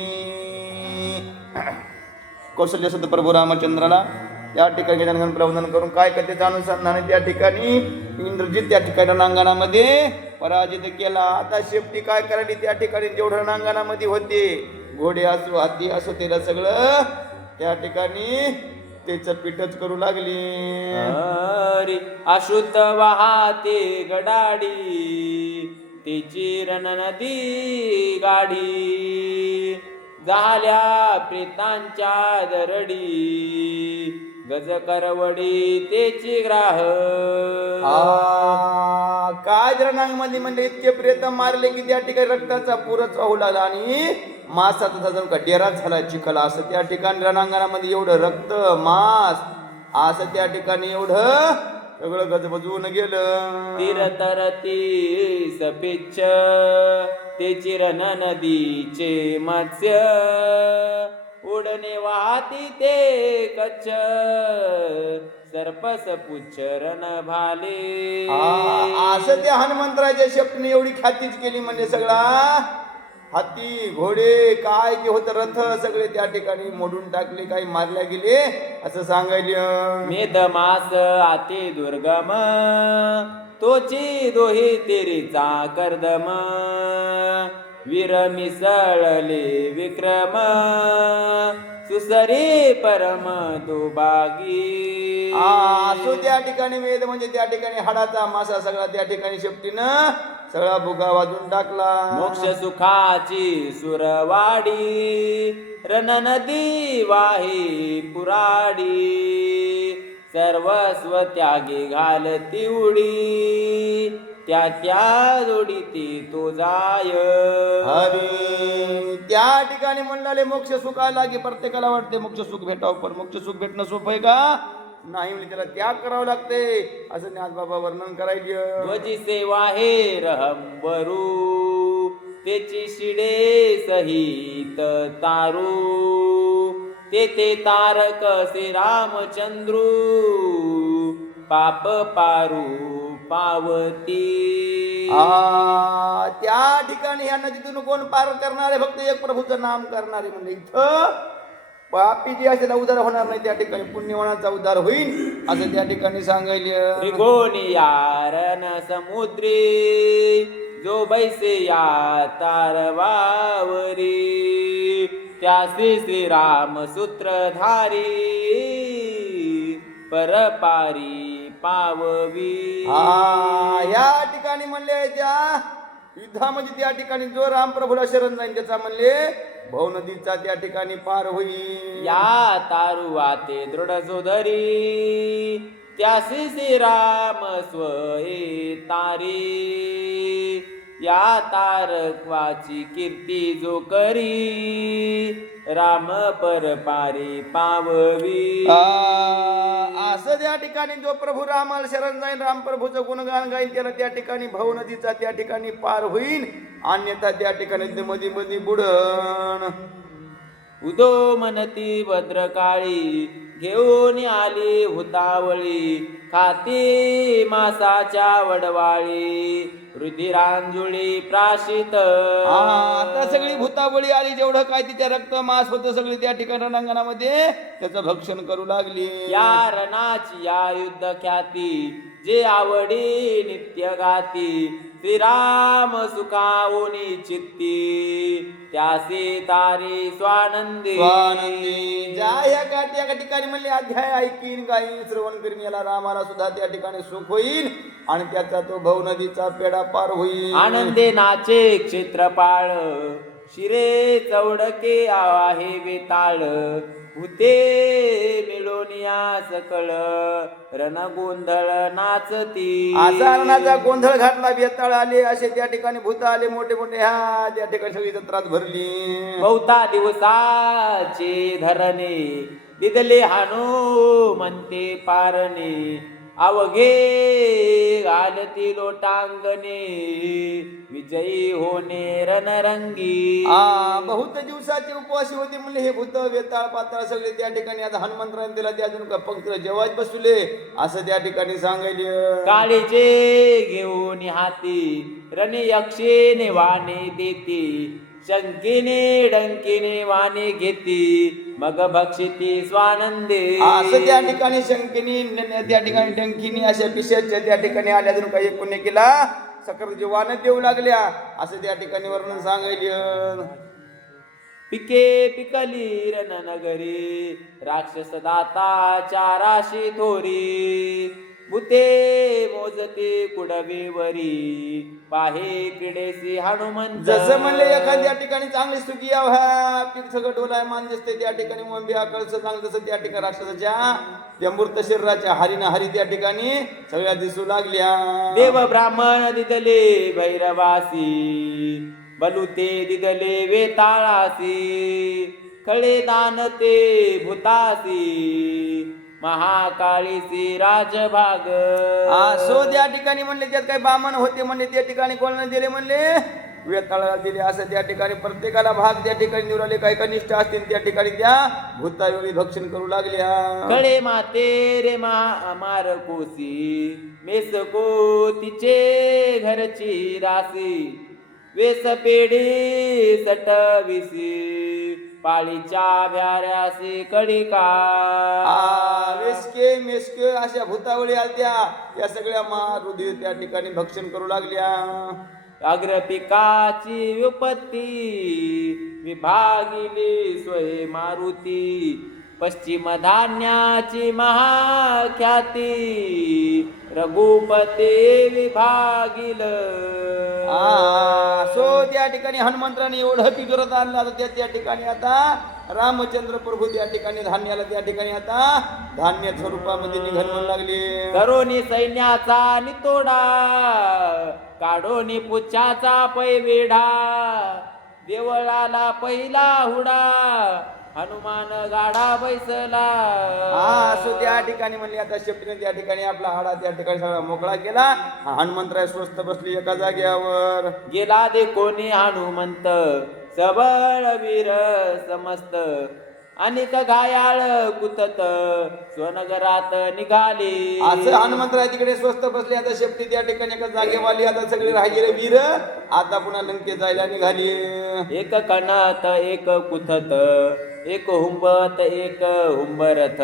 कौशल्य प्रभू रामचंद्राला त्या ठिकाणी गजानन प्रबंधन करून काय कथेचं अनुसंधान त्या ठिकाणी इंद्रजित त्या ठिकाणी रणांगणामध्ये पराजित केला. आता शेपटी काय करायली त्या ठिकाणी जेवढं रणांगणामध्ये होते घोडे असो हाती असो त्याला सगळं त्या ठिकाणी त्याचं पीठच करू लागली. हरी अशुद्ध वाहते गडाडी तिची रण नदी गाडी झाल्या प्रेतांच्या दरडी गज करवडी तेची ग्राह. काय रणांगमध्ये म्हणजे इतके प्रेत मारले की त्या ठिकाणी रक्ताचा पुरच वाहू लागला आणि मांसाचा जणू का डेराच झाला चिखल. असं त्या ठिकाणी रणांगणामध्ये एवढं रक्त मांस असं त्या ठिकाणी एवढं सगळं गजबजून गेलं. तीर तरती सपिच्छ तेची रण नदीचे मत्स्य उडणे वाहती ते कच्छ सर्पस पुच्छ रण भाले. असं त्या हनुमंतराच्या शेपटीने एवढी ख्यातीच केली म्हणजे सगळा हाती घोडे काय जे होतं रथ सगळे त्या ठिकाणी मोडून टाकले काही मारल्या गेले असं सांगायला. मेध मास आते दुर्गम तोची दोही तेरीचा कर्दम वीर मिसळले विक्रम सुसरी परम दुबागी. असो त्या ठिकाणी वेद म्हणजे त्या ठिकाणी हाडाचा मासा सगळा त्या ठिकाणी शेपटीनं सगळा भुगा वाजून टाकला. मोक्ष सुखाची सुरवाडी रण नदी वाही पुराडी सर्वस्व त्यागी घालती उडी त्या जोडीती तो जाय. अरे त्या ठिकाणी म्हणले मोक्ष सुखाला की प्रत्येकाला वाटते मोक्ष सुख भेटावं पण मोक्ष सुख भेटणं सोपं आहे का नाही म्हणजे त्याला त्याग करावं लागते असं ज्ञानबाबा वर्णन करायचं. ध्वजी सेवा हे रहंबरू तेची शिडे सहित तारू ते तारक श्री रामचंद्रू पाप पारू पावती. त्या ठिकाणी ह्या नदीतून कोण पार करणारे फक्त एक प्रभूचं नाम करणारे म्हणजे इथं पापी जे असेल उद्धार होणार नाही त्या ठिकाणी पुण्यवानाचा उद्धार होईल असं त्या ठिकाणी सांगायला. त्रिकोणी यारण समुद्री जो बैसे या तारवावरी त्या श्री राम सूत्रधारी परपारी पाववी. या ठिकाणी म्हणले त्या युद्धामध्ये त्या ठिकाणी जो रामप्रभूला शरण जाईल त्याचा म्हणले भाऊ नदीचा त्या ठिकाणी पार होईल. या तारुवाते दृढ जोधरी त्यासी श्री राम स्वये तारी या तारकवाची कीर्ती जो करी राम परपारी पाववी. असं त्या ठिकाणी जो प्रभू रामाला शरण जाईल रामप्रभूचं गुणगान गाईल त्याला त्या ठिकाणी भाऊ नदीचा त्या ठिकाणी पार होईल अन्यथा त्या ठिकाणी मध्ये मध्ये बुडण. उदो मनती भद्रकाळी घेऊन आली हुतावळी खाती मासाच्या वडवाळी रुधिरांजुळी प्राशित. आता सगळी भूताबळी आली जेवढं काय तिच्या रक्त मास होतं सगळी त्या ठिकाणी रणांगणामध्ये त्याचं भक्षण करू लागली. या रणाची या युद्ध ख्याती जे आवडी नित्य गाती श्रीराम सुखावनी चित्ती त्यासी तारी स्वानंदी. ज्या या ठिकाणी म्हणले अध्याय ऐकीन गाईन श्रवण करीन याला रामाला सुद्धा त्या ठिकाणी सुख होईल आणि त्याचा तो भाऊ नदीचा पेढा पार होईल. आनंदे नाचे क्षेत्रपाळ शिरे चौडके आहे वेताळ भूते मिळोनिया सकळ रणगोंधळ नाचती. असा रणाचा गोंधळ घातला बेताळ आले असे त्या ठिकाणी भूत आले मोठे मोठे ह्या त्या ठिकाणी सगळी जत्रात भरली. बहुता दिवसाचे धरणे दिदले हानू म्हणते पारणे अवघे घालती लोटांगणे विजयी होणे रणरंगी. बहुत दिवसाची उपवासी होते म्हणले हे भूत वेताळ पाताळ सगळे त्या ठिकाणी आता हनुमंतराने दिला ते अजून पंक्तीला जेवायच बसले असं त्या ठिकाणी सांगायले. काळीचे घेऊन हाती रणी यक्षेने वाणे देती शंकिनी डंकिनी वाणी घेती मग भक्षिती स्वानंदे. असं त्या ठिकाणी शंकिनी त्या ठिकाणी डंकिनी अशा पिशाच्या त्या ठिकाणी आल्या जणू काही पुण्य केला सकल जीवानं देऊ लागल्या असं त्या ठिकाणी वर्णन सांगायला. पिके पिकली रणनगरी राक्षस दाता चाराशी थोरी. भूते मोजते कुडवेवरी पाहे क्रीडेसी हनुमंत. जसं म्हणले एखाद्या ठिकाणी चांगली सुखी ह्या पीक सगळं डोलाय मान दिसते त्या ठिकाणी मुंबई कळस चांगलं तसं त्या ठिकाणी राक्षसाच्या त्या मूर्त शरीराच्या हरीना हरी त्या ठिकाणी सगळ्या दिसू लागल्या. देव ब्राह्मण दिदले भैरवासी बलुते दिदले वेताळासी. खळे दानते भूतासी महाकाळीसी राजभाग. असो त्या ठिकाणी म्हणले त्यात काही बामण होते म्हणले त्या ठिकाणी कोणाला दिले म्हणले वेताळाला दिले. असं त्या ठिकाणी प्रत्येकाला भाग त्या ठिकाणी निवडले काही कनिष्ठ असतील त्या ठिकाणी त्या भूतावेळी भक्षण करू लागल्या. कळे माते रे मारकोसी मेसको तिचे घरची रासी. वेस पेढी सटविसी पाळीच्या भ्याऱ्यासी कडिका. वेसके मेसके अशा भूतावळी आलत्या त्या सगळ्या महारुधी त्या ठिकाणी भक्षण करू लागल्या. अग्रपिकाची विपत्ती विभागिली स्वय मारुती. पश्चिम धान्याची महाख्याती रघुपती विभागिल. सो त्या ठिकाणी हनुमंताने एवढं पिजोरात आणलं आता त्या ठिकाणी आता रामचंद्र प्रभू त्या ठिकाणी धान्याला त्या ठिकाणी आता धान्य स्वरूपामध्ये निघण म्हणू लागले. करोनी सैन्याचा नितोडा काढोनी पुच्छाचा पैवेढा. देवळाला पहिला हुडा हनुमान गाडा बैसला. सो त्या ठिकाणी म्हणले आता शेपटीने त्या ठिकाणी आपला हाडा त्या ठिकाणी सगळा मोकळा केला. हनुमंतराय स्वस्त बसली एका जाग्यावर. गेला दे कोणी हनुमंत सबळ वीर समस्त. अनेक घायाळ कुतत स्वनगरात निघाले. असं हनुमंतराय तिकडे स्वस्त बसले आता शेपटी त्या ठिकाणी एका जागेवाली आता सगळे राहिलेले वीर आता पुन्हा लंकेत जायला निघाली. एक कणत एक कुथत एक हुंबत एक हुंबरथ.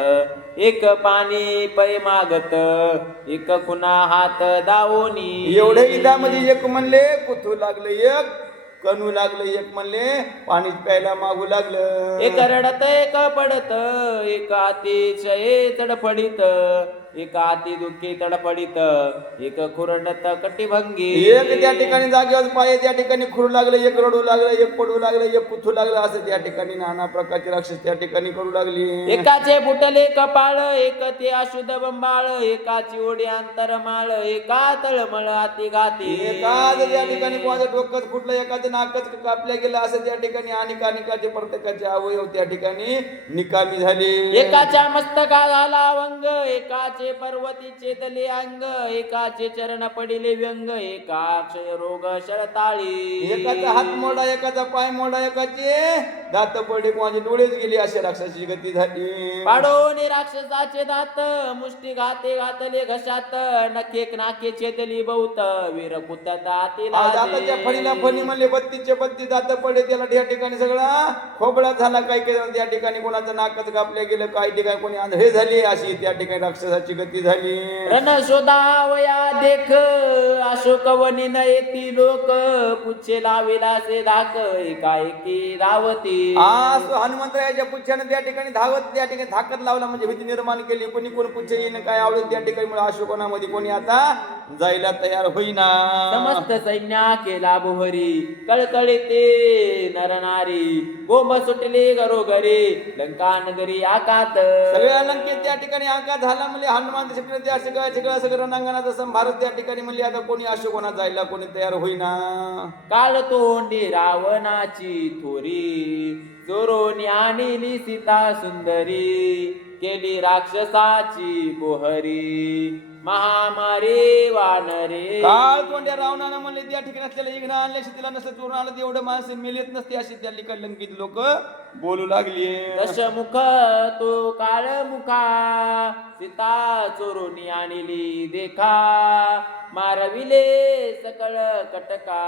एक पाणी पै मागत एक कुणा हात दावोनी. एवढे युद्धामध्ये एक म्हणले कुथू लागलं एक कणू लागलं एक म्हणले पाणी प्यायला मागू लागलं. एक रडत एक पडत एक अतिशय तडफडीत एक अति दुःखी तडफडीत एक खुरडत कटिभंगी. एक त्या ठिकाणी जागेवर पाय त्या ठिकाणी खुरू लागलं एक रडू लागलं एक पडू लागलं एक कुथू लागलं असं त्या ठिकाणी नाना प्रकारचे राक्षस त्या ठिकाणी करू लागली. एकाचे फुटले कपाळ एक ते अशुद्ध बंबाळ. एकाची ओढी अंतरमाळ एका तळमळ अति घाती. एकाच त्या ठिकाणी कोणाचं डोकंच फुटलं एकाचं नाकच कापल्या गेलं असं त्या ठिकाणी अनेकाचे प्रत्येकाचे अवयव त्या ठिकाणी निकामी झाले. एकाच्या मस्तका झाला वंग एकाचे पर्वतीचे तले अंग. एकाचे चरण पडिले व्यंग एका अक्षय रोग शरताळी. एकाचा हात मोडा एकाचा पाय मोडा एकाचे दात पडे कोणाचे डोळेच गेले अशा राक्षसाची गती झाली. पाडोनी राक्षसाचे दात मुष्टी घाते घातले घशात. नखे नाके छेदली बहुत वीर कुत्यात आती दाताच्या फणीला फणी म्हणले 32 दात पडे त्याला त्या ठिकाणी सगळा खोबळा झाला. काही काही त्या ठिकाणी कोणाचं नाकच कापल्या गेलं काही ठिकाणी कोणी आंधळे झाले अशी त्या ठिकाणी राक्षसाची गती झाली. रण शोधावया देख अशोक वनी न येती लोक. पुच्छे लाविला से धाक एकाएकी धावती. हनुमंतरायाच्या पुच्छाने त्या ठिकाणी धावत त्या ठिकाणी धाकत लावला म्हणजे भीती निर्माण केली. कोणी कोण पुच्छ येईन काय आवडेल त्या ठिकाणी अशोकनामध्ये कोणी आता जायला तयार होईना. समस्त सैन्या केला बुहरी कळकळी ते नरनारी. बोंब सुटले घरोघरी लंका नगरी आकात. सगळ्या लंकेत त्या ठिकाणी आकात झाला म्हणजे हनुमान त्या सगळं रणांगणाचा संभार त्या ठिकाणी म्हणले आता कोणी अशोकना जायला कोणी तयार होईना. काल तोंडी रावणाची थोरी चोरोनी आणली सीता सुंदरी. केली राक्षसाची बोहरी महामारी वानरे. काळ तोंड्या रावणानं म्हणले त्या ठिकाणी असलेल्या इग्न आणल्या तिला नसलं चोरून आलं एवढं माणसं मेलेत नसते अशी त्या ठिकाणी लंकेत लोक बोलू लागली. दशमुख तो काळ मुखा सीता चोरोनी आणली देखा. मारविले सकळ कटका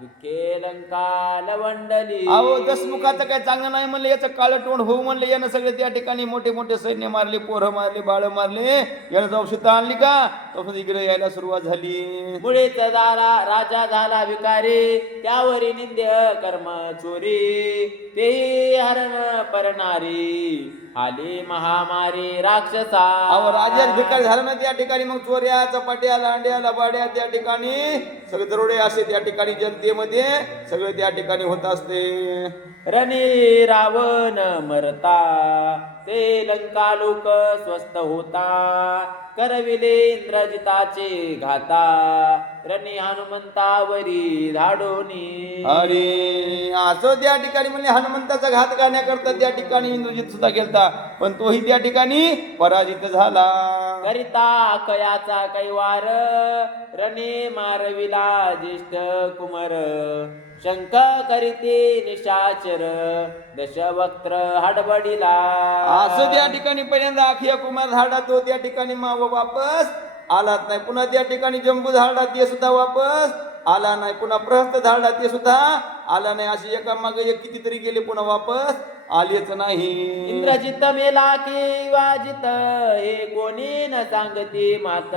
दुःखे लंका लवंडली. अहो दसमुखाचं काय चांगलं नाही म्हणलं, याचं काळं तोंड होऊ म्हणलं, यानं सगळे त्या ठिकाणी मोठे मोठे सैन्य मारले, पोरं मारले, बाळ मारले, यानं जाऊ सुद्धा आणली का तसं इकडे यायला सुरुवात झाली. मुळीच झाला राजा झाला भिकारी, त्यावरी निंद्य कर्म चोरी, तेही हरण परणारी, आली महामारी राक्षसा. अहो राजा भिकारी झालं ना त्या ठिकाणी, मग चोऱ्या चपाट्या लांड्या लबाड्या त्या ठिकाणी सगळे दरोडे असे त्या ठिकाणी जनतेमध्ये सगळे त्या ठिकाणी होत असते. रणी रावण मरता, ते लंका लोक स्वस्थ होता, करविले इंद्रजिताचे घाता, रणी हनुमंतावरी धाडोनी. अरे असं त्या ठिकाणी म्हणजे हनुमंताचा घात करण्याकरता त्या ठिकाणी इंद्रजित सुद्धा गेलता, पण तोही त्या ठिकाणी पराजित झाला. करिता कयाचा कैवार, रणे मारविला ज्येष्ठ कुमार, शंख करीते निशाचर, दशवक्त्र हडबडिला. असं त्या ठिकाणी पहिल्यांदा अखिया कुमार झाडा तो त्या ठिकाणी वापस आलाच नाही. पुन्हा त्या ठिकाणी जंबू झाडा ते सुद्धा वापस आला नाही. पुन्हा प्रहस्त झाडा ते सुद्धा आला नाही. असे एकामागे एक कितीतरी गेले, पुन्हा वापस आलेच नाही. इंद्रजित मेला की वाजित, हे कोणी न सांगती मात,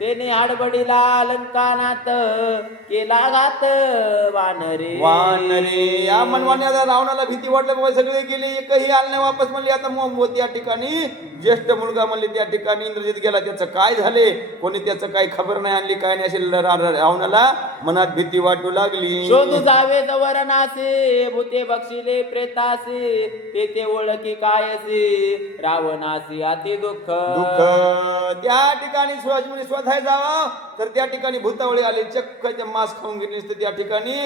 तेने हडबडीला लंकानात, केला घात वानरे. वानरे या मनवाने आता रावणाला भीती वाटलं, बाबा सगळे गेले एकही आले नाही वापस. म्हणले आता मग त्या ठिकाणी ज्येष्ठ मुलगा म्हणले त्या ठिकाणी इंद्रजित गेला, त्याचं काय झाले कोणी त्याचं काही खबर नाही आणली, काय नाही असेल. रावणाला मनात भीती वाटू लागली. शोधू जावे जवर नासे, भूते बक्षिले प्रेतासे, ते ओळखी कायसे, रावणासी अति दुःख. दुःख त्या ठिकाणी शिवाजी म्हणे स्वतः जावं, तर त्या ठिकाणी भूतावळी आले, चक्क मांस खाऊन गेले, त्या ठिकाणी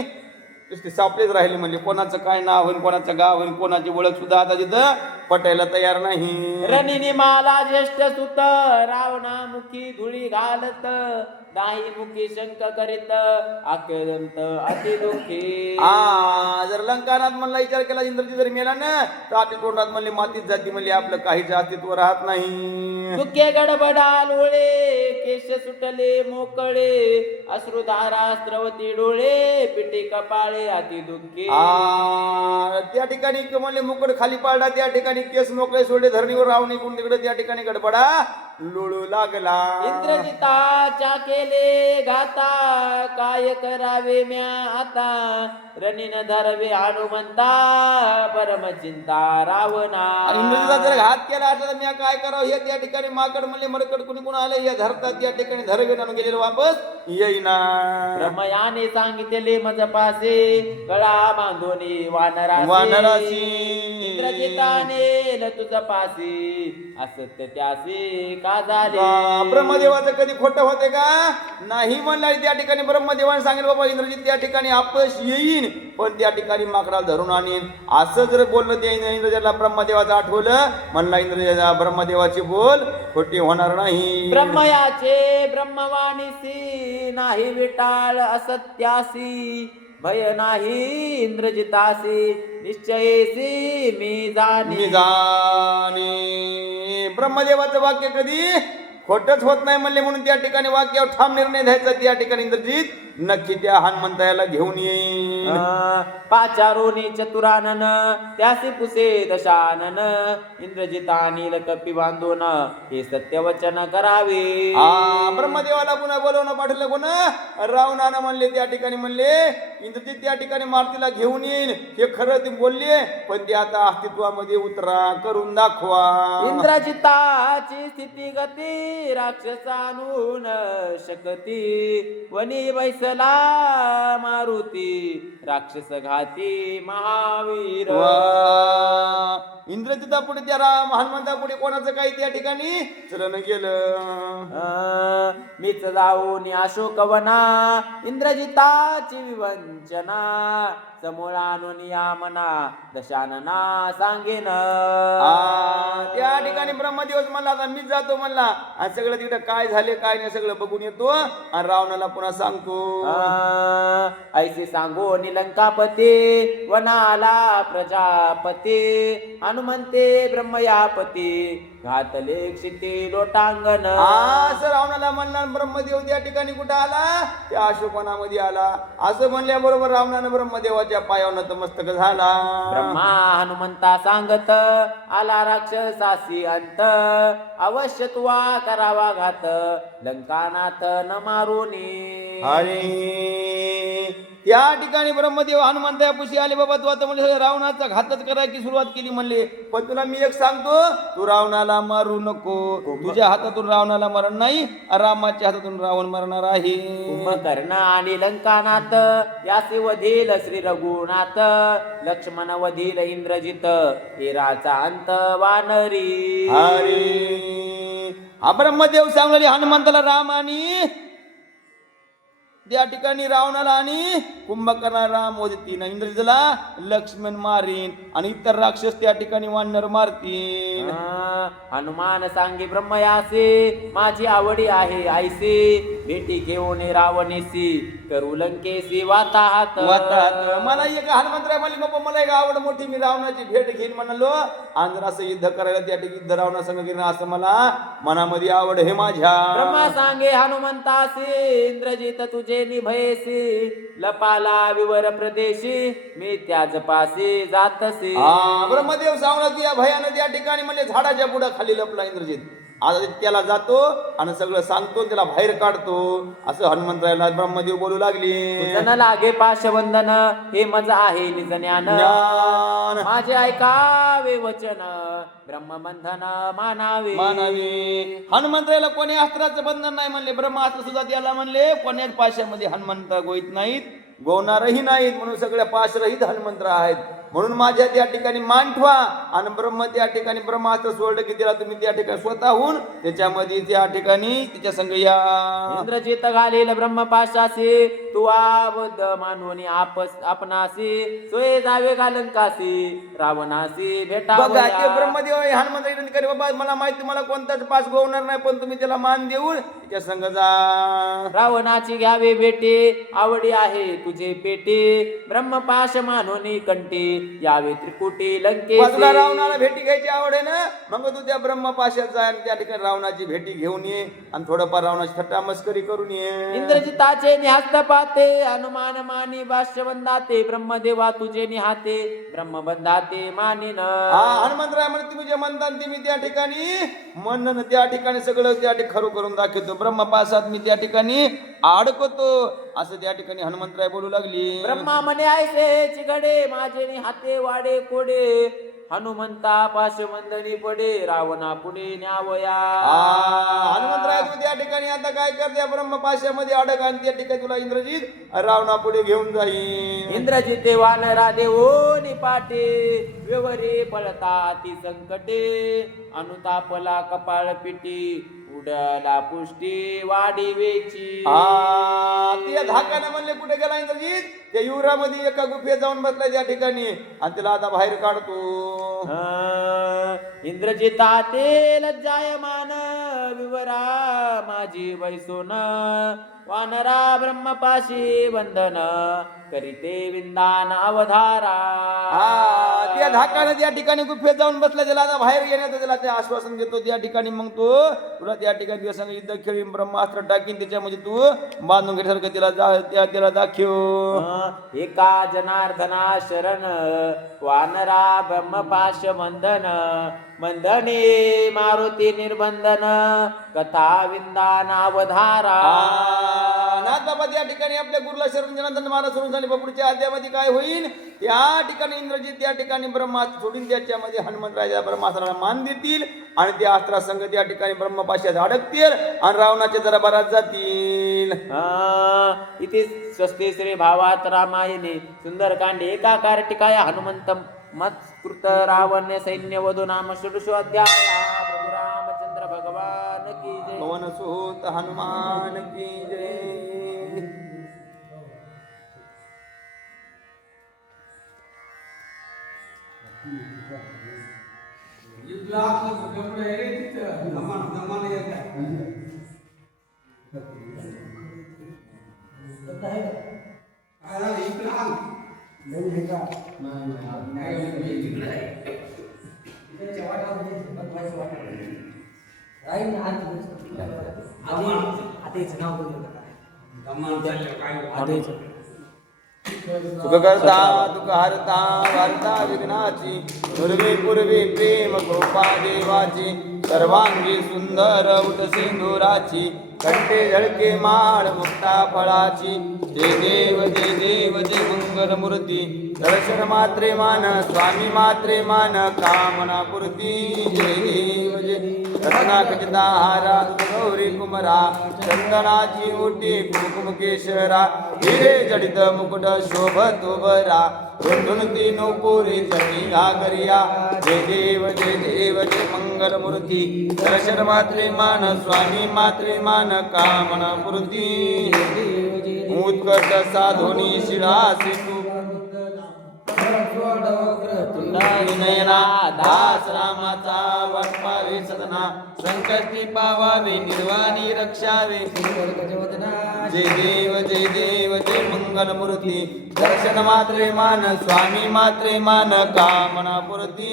नुसते सापडेच राहिले. म्हणजे कोणाचं काय नाव होईल, कोणाचं गाव होईल, कोणाची ओळख सुद्धा आता तिथं पटायला तयार नाही. रणिनी माला ज्येष्ठ सुत, रावणा मुखी धुळी घालत, दाही मुखी शंक करीत, अत्यंत अति दुःखी. जर लंकानाथ म्हणला विचार केला, इंद्रजी जर मेला ना तर आपल्या तोंडात म्हणले मातीच जाती, म्हणले आपलं काहीच अस्तित्व राहत नाही. दुःखे गडबडा लोळे, केश सुटले मोकळे, अश्रुधारा स्रवती डोळे, पिटे कपाळे अति दुःखी. त्या ठिकाणी म्हणले मुकड खाली पाडला, त्या ठिकाणी केस मोकळे सोडले, धरणीवर रावणी कोण तिकडे त्या ठिकाणी गडबडा लोळू लागला. इंद्रजिताच्या केले गाता, काय करावे म्या आता, रणीन धरवे हनुमंता, परमचिंता रावणा. इंद्रजिता जर घात केला असला तर मी काय करावं, हे त्या ठिकाणी माकड म्हणले मडकड कुणी कोण आले, या धरतात त्या ठिकाणी धरवे आणून गेलेलं वापस येईना. ब्रह्मयाने सांगितले मजपासे, गळा बांधोनी वानरासी. इंद्रजिताने तुझ पासी, असत्य त्यासी का झाले. ब्रह्मदेवाचं कधी खोटं होते का नाही म्हणलं. त्या ठिकाणी ब्रह्मदेवाने सांगितलं बाबा इंद्रजित त्या ठिकाणी अपयश येईन, पण त्या ठिकाणी माकडा धरून आणीन. असं जर बोललं ते इंद्रजाला ब्रह्मदेवाचं आठवलं, म्हणला इंद्रजा ब्रह्मदेवाची बोल खोटी होणार नाही. ब्रह्मयाचे ब्रह्मवाणीसी, नाही विटाळ असत्यासी, भय नाही इंद्रजितासी, निश्चयेसी मी जाणे. ब्रह्मदेवाचं वाक्य कधी खोटच होत नाही म्हणले, म्हणून त्या ठिकाणी वाक्यावर ठाम निर्णय द्यायचा. त्या ठिकाणी इंद्रजित नक्की त्या हनुमंताला घेऊन येईल. पाचारोनी चतुरानन, त्यासी पुसे दशानन, इंद्रजितानी कपी बांधून, हे सत्य वचन करावे. ब्रह्मदेवाला पुन्हा बोलवणं पाठवलं कोण, रावणानं म्हणले त्या ठिकाणी म्हणले इंद्रजित त्या ठिकाणी मारुतीला घेऊन येईल, हे खरं ते बोलले, पण ते आता अस्तित्वामध्ये उतरा करून दाखवा. इंद्रजिताची स्थिती गती, राक्षसानून शकती, वनी बैसला मारुती, राक्षस घाती महावीर. इंद्रजिता पुढे त्या हनुमंता पुढे कोणाचं काही त्या ठिकाणी चलन गेलं. मीच जाऊन अशोकवना, इंद्रजिताची विवंचना, समोर आणून या मना, दशानना सांगेन. त्या ठिकाणी ब्रह्मदेवच म्हणला आता मीच जातो म्हणला, आणि सगळं तिकडे काय झाले काय नाही सगळं बघून येतो, आणि रावणाला पुन्हा सांगतो. ऐसे सांगो निलंकापती वनाला प्रजापती हनुमंते ब्रह्मयापती घातले क्षिती लोटांगण. असं रावणाला म्हणणार ब्रह्मदेव त्या ठिकाणी कुठं आला, त्या अशोकवनामध्ये आला. असं म्हणल्याबरोबर रावणानं ब्रह्मदेवाच्या पायावर नतमस्तक झाला. ब्रह्मा हनुमंता सांगत आला राक्षसासी अंत अवश्य तुवा करावा घात लंकानाथ न मारुनी. आणि त्या ठिकाणी ब्रह्मदेव हनुमंतापुशी आले. बाबा तू आता म्हणजे रावणाचा घातच करायची सुरुवात केली म्हणले. पण तुला मी एक सांगतो, तू रावणाला मारू नको. तुझ्या हातातून रावणाला मरण नाही, रामाच्या हातातून रावण मरणार आहे. कुंभकर्ण आणि लंकानाथ यासी वधील श्री रघुनाथ लक्ष्मण वधील इंद्रजित हेराचा अंत वानरी. अरे हा ब्रह्मदेव सांगले हनुमंताला राम आणि त्या ठिकाणी रावणाला आणि कुंभकर्णा राम वदतीन इंद्रजितला लक्ष्मण मारीन आणि इतर राक्षस त्या ठिकाणी वानर मारतील. हनुमान सांगे ब्रह्मयासी माझी आवडी आहे आईसी भेटी घेऊन रावणीसी करू लंकेसी वाताहात. मला एक हनुमंतराय म्हणले बाबा मला एक आवड मोठी, मी रावणाची भेट घेईन म्हणालो आणि जर असं युद्ध करायला त्या ठिकाणी युद्ध रावणा संग घेणं असं मला मनामध्ये आवड हे माझ्या. ब्रह्मा सांगे हनुमंतासी इंद्रजित तुझे निभयसी लपाला विवर प्रदेशी मी त्याच पासी जातसी. ब्रह्मदेव सांगला की या भयानं त्या ठिकाणी म्हणजे झाडाच्या बुडा खाली लपला इंद्रजित. आता त्याला जातो आणि सगळं सांगतो, त्याला बाहेर काढतो. असं हनुमंतरायला ब्रह्मदेव बोलू लागले. तुझं लागे पाशबंधन हे मज आहे निजज्ञान माझे ऐकावे वचन ब्रह्मबंधन मानावे. हनुमंतरायला कोणी अस्त्राचं बंधन नाही म्हणले. ब्रह्मास्त्र सुद्धा त्याला म्हणले कोण्याच पाशामध्ये हनुमंत गोईत नाहीत, गोवणारही नाहीत, म्हणून सगळ्या पाशरहित हनुमंत्र आहेत. म्हणून माझ्या त्या ठिकाणी मान ठेवा आणि ब्रह्म त्या ठिकाणी ब्रह्मास्त्र सोडलं की त्याला तुम्ही त्या ठिकाणी स्वतःहून त्याच्यामध्ये त्या ठिकाणी तिच्या संग या. इंद्रजित घालेल ब्रह्मपाशासी तू आबद मानवनी आपणासी सोय जावे घालंकासी रावणासी भेटा. बघा ते ब्रह्मदेव हनुमंत बाबा मला माहिती मला कोणताच पास गोवणार नाही, पण तुम्ही त्याला मान देऊन तिच्या संग जा. रावणाची घ्यावे भेटे आवडी आहे तुझे पेटे ब्रह्मपाश मानवनी कंटी यावे त्रिकुटी लंके. रावणाला भेटी घ्यायची आवड आहे ना, मग तू त्या ब्रह्मपाशात जा आणि त्या ठिकाणी रावणाची भेटी घेऊन ये आणि थोडंफार रावणाची थट्टा मस्करी करून ये. इंद्रजिताचे निहास्त पाते हनुमान मानी भाष्य बंधाते ब्रह्मदेवा तुझे निहाते ब्रह्मबंधाते मानिन. हनुमंतराय म्हणे तुम्ही जे म्हणता ते मी त्या ठिकाणी म्हणणं त्या ठिकाणी सगळं त्या ठिकाणी खरं करून दाखवतो. ब्रह्मपाशात मी त्या ठिकाणी अडकतो असं त्या ठिकाणी हनुमंतराय बोलू लागली. ब्रह्मा म्हणे ऐसे चिगडे माझे हाते वाडे कोडे हनुमंता पाशबंधनी पडे रावणा पुढे न्यावया. हनुमंतराय तू त्या ठिकाणी आता काय करते ब्रह्मपाशामध्ये अडक आणि त्या ठिकाणी तुला इंद्रजित रावणा पुढे घेऊन जाईल. इंद्रजिते वानरा देवो निपाटे व्यवरे पळता ती संकटे अनुतापला कपाळ पिटी उडला पुष्टी वाडी वेची. त्या धाकाने म्हणले कुठे गेला इंद्रजित, त्या युवरामध्ये एका गुफेत जाऊन बसलाय त्या ठिकाणी आणि त्याला आता बाहेर काढतो. इंद्रजिता ते लज्जायमान विवरा माझी वैसोन वानरा ब्रह्मपाशी बंधन करीते विंदान अवधारा. त्या धाकाने त्या ठिकाणी गुफेत जाऊन बसला, त्याला आता बाहेर येण्याचं त्याला ते आश्वासन देतो त्या ठिकाणी. मग तो तुला त्या ठिकाणी संग युद्ध खेळीन ब्रह्मास्त्र टाकीन त्याच्यामध्ये तू बांधून घेण्यासारखं त्याला दाखव. एका जनार्दना शरण वानरा ब्रह्मपाश बंधन बंधने मारुती निर्बंधन कथा विंदान अवधारा. नाथ बाबा त्या ठिकाणी आपल्या गुरुला शरण जनार्दन महाराज सोडून झाले. पुढच्या अध्यायामध्ये काय होईल, त्या ठिकाणी इंद्रजित त्या ठिकाणी ब्रह्मास्त्र सोडून त्याच्यामध्ये हनुमंतराय ब्रह्मास्त्राला मान देतील आणि त्या अस्त्रासंग त्या ठिकाणी ब्रह्मपाशात अडकतील आणि रावणाच्या दरबारात जातील. इथे स्वस्ते श्री भावात रामायणे सुंदरकांडे एकाकार टिकाया हनुमंतम मत्कृत रावण्य सैन्य वधू नाम षोडशोऽध्याय. प्रभु रामचंद्र भगवान की जय. पवन सुत हनुमान की जय. सुख करता दुःख हरता वार्ता विघ्नाची पूर्वी पूर्वी प्रेम गोपा देवाची सर्वांगी सुंदर उठ सिंदुराची कंठे झळके माळ मुक्ता फळाची जय देव जय देव जय मंगल मूर्ती दर्शन मात्रे मान स्वामी मात्रे मान कामना पूर्ती जय देव जय रत्नाखचिता हारा गौरी कुमरा चंदनाची ओटी कुमकुम केशरा हिरे जडित मुकुट शोभत उभरा रुंधुनती नोपुरी चढी घागरिया जय देव जय मंगल मूर्ती दर्शन मात्रे मान स्वामी मात्रे मान कामना पूर्ती उत्कट साधोनी शिळा सितू नयना दास रामाचा वाटपावे सदना संकष्टी पावावे निर्वाणी रक्षावे जय देव जय मंगल मूर्ती दर्शन मात्रे मान स्वामी मात्रे मान कामना पूर्ती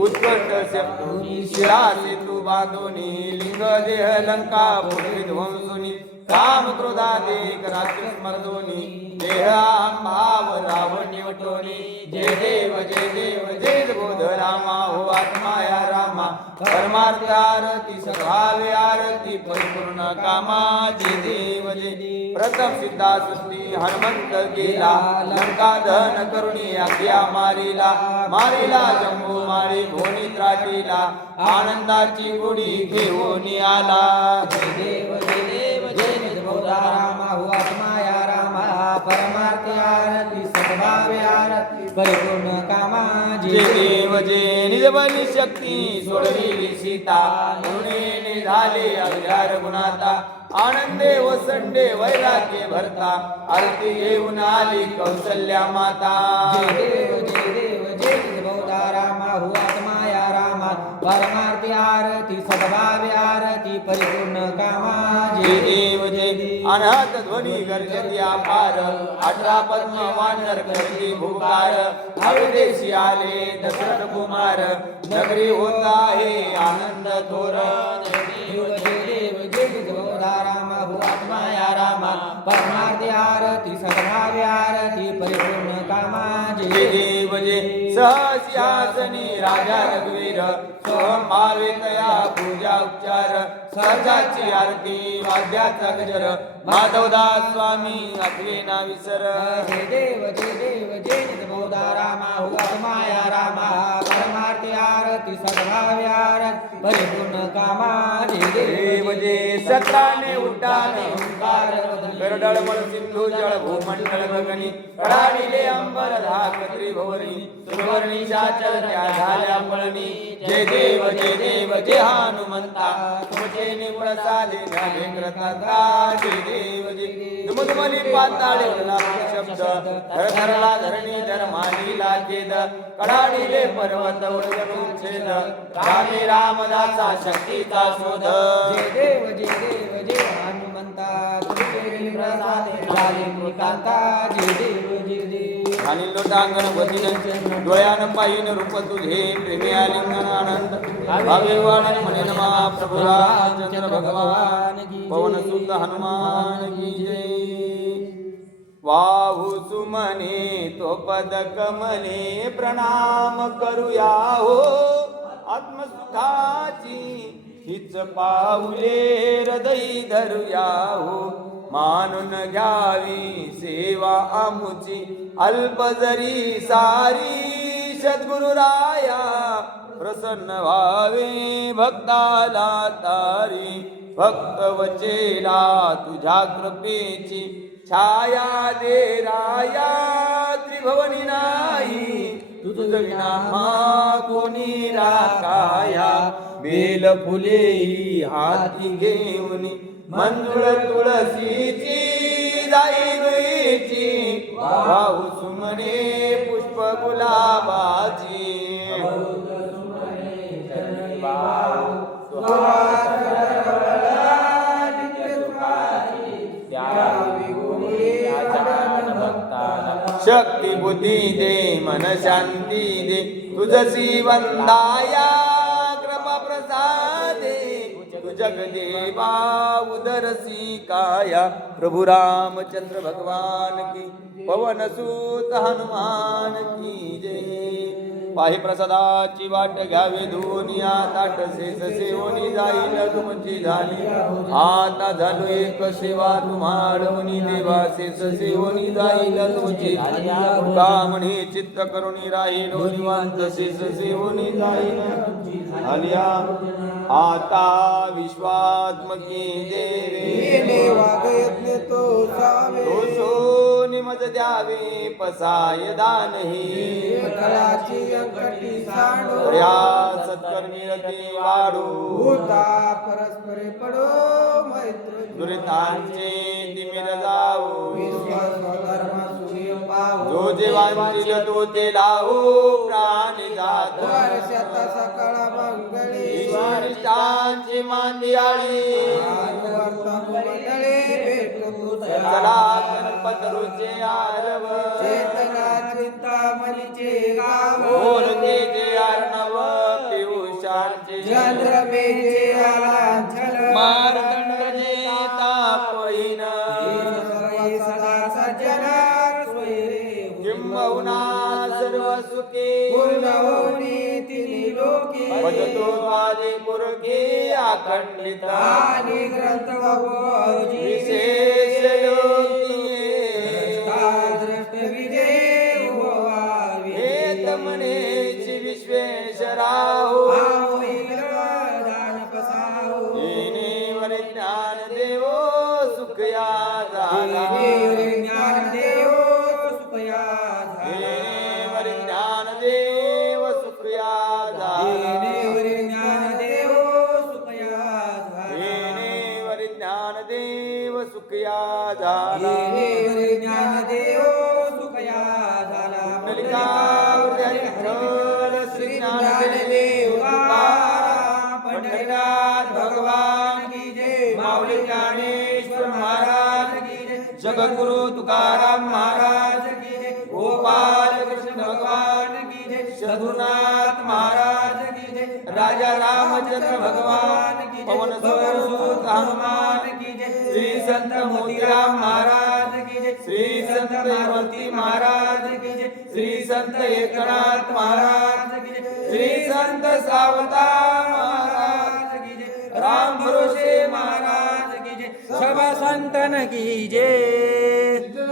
उत्कट शक्ती शिरा सेतू बांधोनी लिंग देह लंका पूर्वी ध्वंसुनी काम क्रोधादेक राक्षस मर्दोनी देहाम भाव रावण निवटोनी जय देव जय बोध रामा हो आत्मा या रामा परमार्थ आरती सभावे आरती परिपूर्ण कामा जय देव जय प्रथम सिद्धा सुस्ती हनुमंत गेला लंका दहन करुणी आज्ञा मारिला जम्बू मारी भोनी त्राटीला आनंदाची गुढी घेऊन आला जय देव रामा हो आत्मा या रामा परमार्थ आरती सद्भावे आरती परिपूर्ण कामा जय देव जय निजबली शक्ती सोडविली सीता गुणेने झाले अवजार गुणाता आनंदे वसंडे वैराग्य भरता आरती घेऊन आली कौसल्या माता जय देव जय बहुधा रामा हो आत्मा या रामा परमार्थ आरती सद्भावे आरती परिपूर्ण कामा जय देव जय अनाथ ध्वनी गर्जती अपार 18 पद्म वानर करती भूकार अवदेशी आले दशरथ कुमार नगरी होता आहे आनंद थोर देव जय बहुधा रामा हो आत्मा या रामा परमार्थ आरती सद्भावे आरती परिपूर्ण कामा जय देव जय सहस्यासनी राजा रघुवीर सोहम भावे तया पूजा उपचार सहजाची आरती वाद्याचा गजर माधवदास स्वामी आठवे ना विसर जय देव जय बहुधा रामा हो आत्मा या रामा परमार्थ आरती सद्भावे आरती परिपूर्ण कामा जय देव जय सत्राने उड्डाण ओंकार गरडळमळ सिंधू जळ भूमंडळ गगनी कडाडिले अंबर धाक त्रिभुवनी सुवर्णी चाचर त्या झाल्या पळणी जय देव जय हनुमंता तुमचे निपुण साधे झाले कृतांता जय देव जय दुमदुमली पाताळे शब्द धरधरला धरणी धर्मानी लागेद कडाडिले पर्वत उडवून छेद रामे रामदासा शक्तीचा शोध जय देव जय हनुमंता तुझे प्रसादे झाले कृतांता जय देव आणि लोटांगण वदिन डोळ्यान पाहिन रूप तुझे प्रेमी आलिंगन आनंद भावे वाणन म्हणे नमा प्रभु रामचंद्र भगवान पवन सुत हनुमान की जय वाहू सुमने तो पद कमने प्रणाम करूया हो आत्मसुखाची हिच पाऊले हृदय धरूया हो मानून घ्यावी सेवा आमुची अल्प जरी सारी सद्गुरु राया प्रसन्न व्हावे भक्ताला तारी भक्त वचेला तुझ्या कृपेची छाया दे राया त्रिभुवनी नाही तुझ विना कोणी राखाया बेल फुले हाती घेऊन मंजुळ तुळशीची जाई गईची वाहू सुमने पुष्प गुलाबाची शक्ती बुद्धी दे मन शांती दे तुझसी वंदाया कृपा प्रसादे तू जगदेवा उदरसी काया प्रभु रामचंद्र भगवान की पवन सूत हनुमान की जय. पाहि प्रसादाची वाट घ्यावी दुनिया ताट शेष सेवनी जाईल तुमची झाली आता झालो एक सेवा तुम्हाडवनी देवा शेष सेवनी जाईल तुमची का म्हणे चित्त करुणी राहिलो निवांत शेष सेवनी जाईल आलिया आता विश्वात्मकी देवे वागयत्ने तो सावे तो सोनी मज द्यावे पसाय दानही कलाची अंकटी सांडो दया सत्कर्मी रती वाढू भूता परस्परे पडो मैत्र दुरितांचे तिमिर जाऊ विश्वास धर्म सुखी पाहो जो जे वांचिल तो ते लावू प्राणी जात वर्षात सकाळ मंगळी ईश्वरिष्ठांची मांदियाळी मंडळे भेटो तुझ्या चला गणपत रुचे आरव चेतना चिंतामणीचे गाव बोलते जे अर्णव पियुषांचे चंद्रमेचे आलांछल मार्तंड जे तापहीन सर्व सदा सज्जन सोयरे किंबहुना सर्व सुखी पूर्ण होनी तिन्ही लोकी भजतो आदि पुरखी अखंडित आणि ग्रंथ भगवजी विशेष लोकी दृष्ट विजय उभवावी हेत म्हणेची विश्वेश्वराहो दान पसाहो येणेवर ज्ञान देवो सुखया झाला ज्ञान देव सुखया येणेवर ज्ञान देव सुखया झाला ज्ञान देव सुखया येणेवर ज्ञान देव सुखया झाला ज्ञान देव सुखया झाला कलिकावृत्ती विठ्ठल श्री ज्ञानदेव पंढरीनाथ भगवान की जय माऊली ज्ञानेश्वर महाराज की जय जगद्गुरु तुकाराम महाराज की जय गोपाल कृष्ण भगवान की जय सद्गुरुनाथ महाराज की जय राजा रामचंद्र भगवान की जय पवन सुत हनुमान की जय श्री संत मोतीराम महाराज की जय श्री संत मारुती महाराज की जय श्री संत एकनाथ महाराज की जय श्री संत सावता महाराज की जय राम भरोसे महाराज की जय सभा संतन की जय.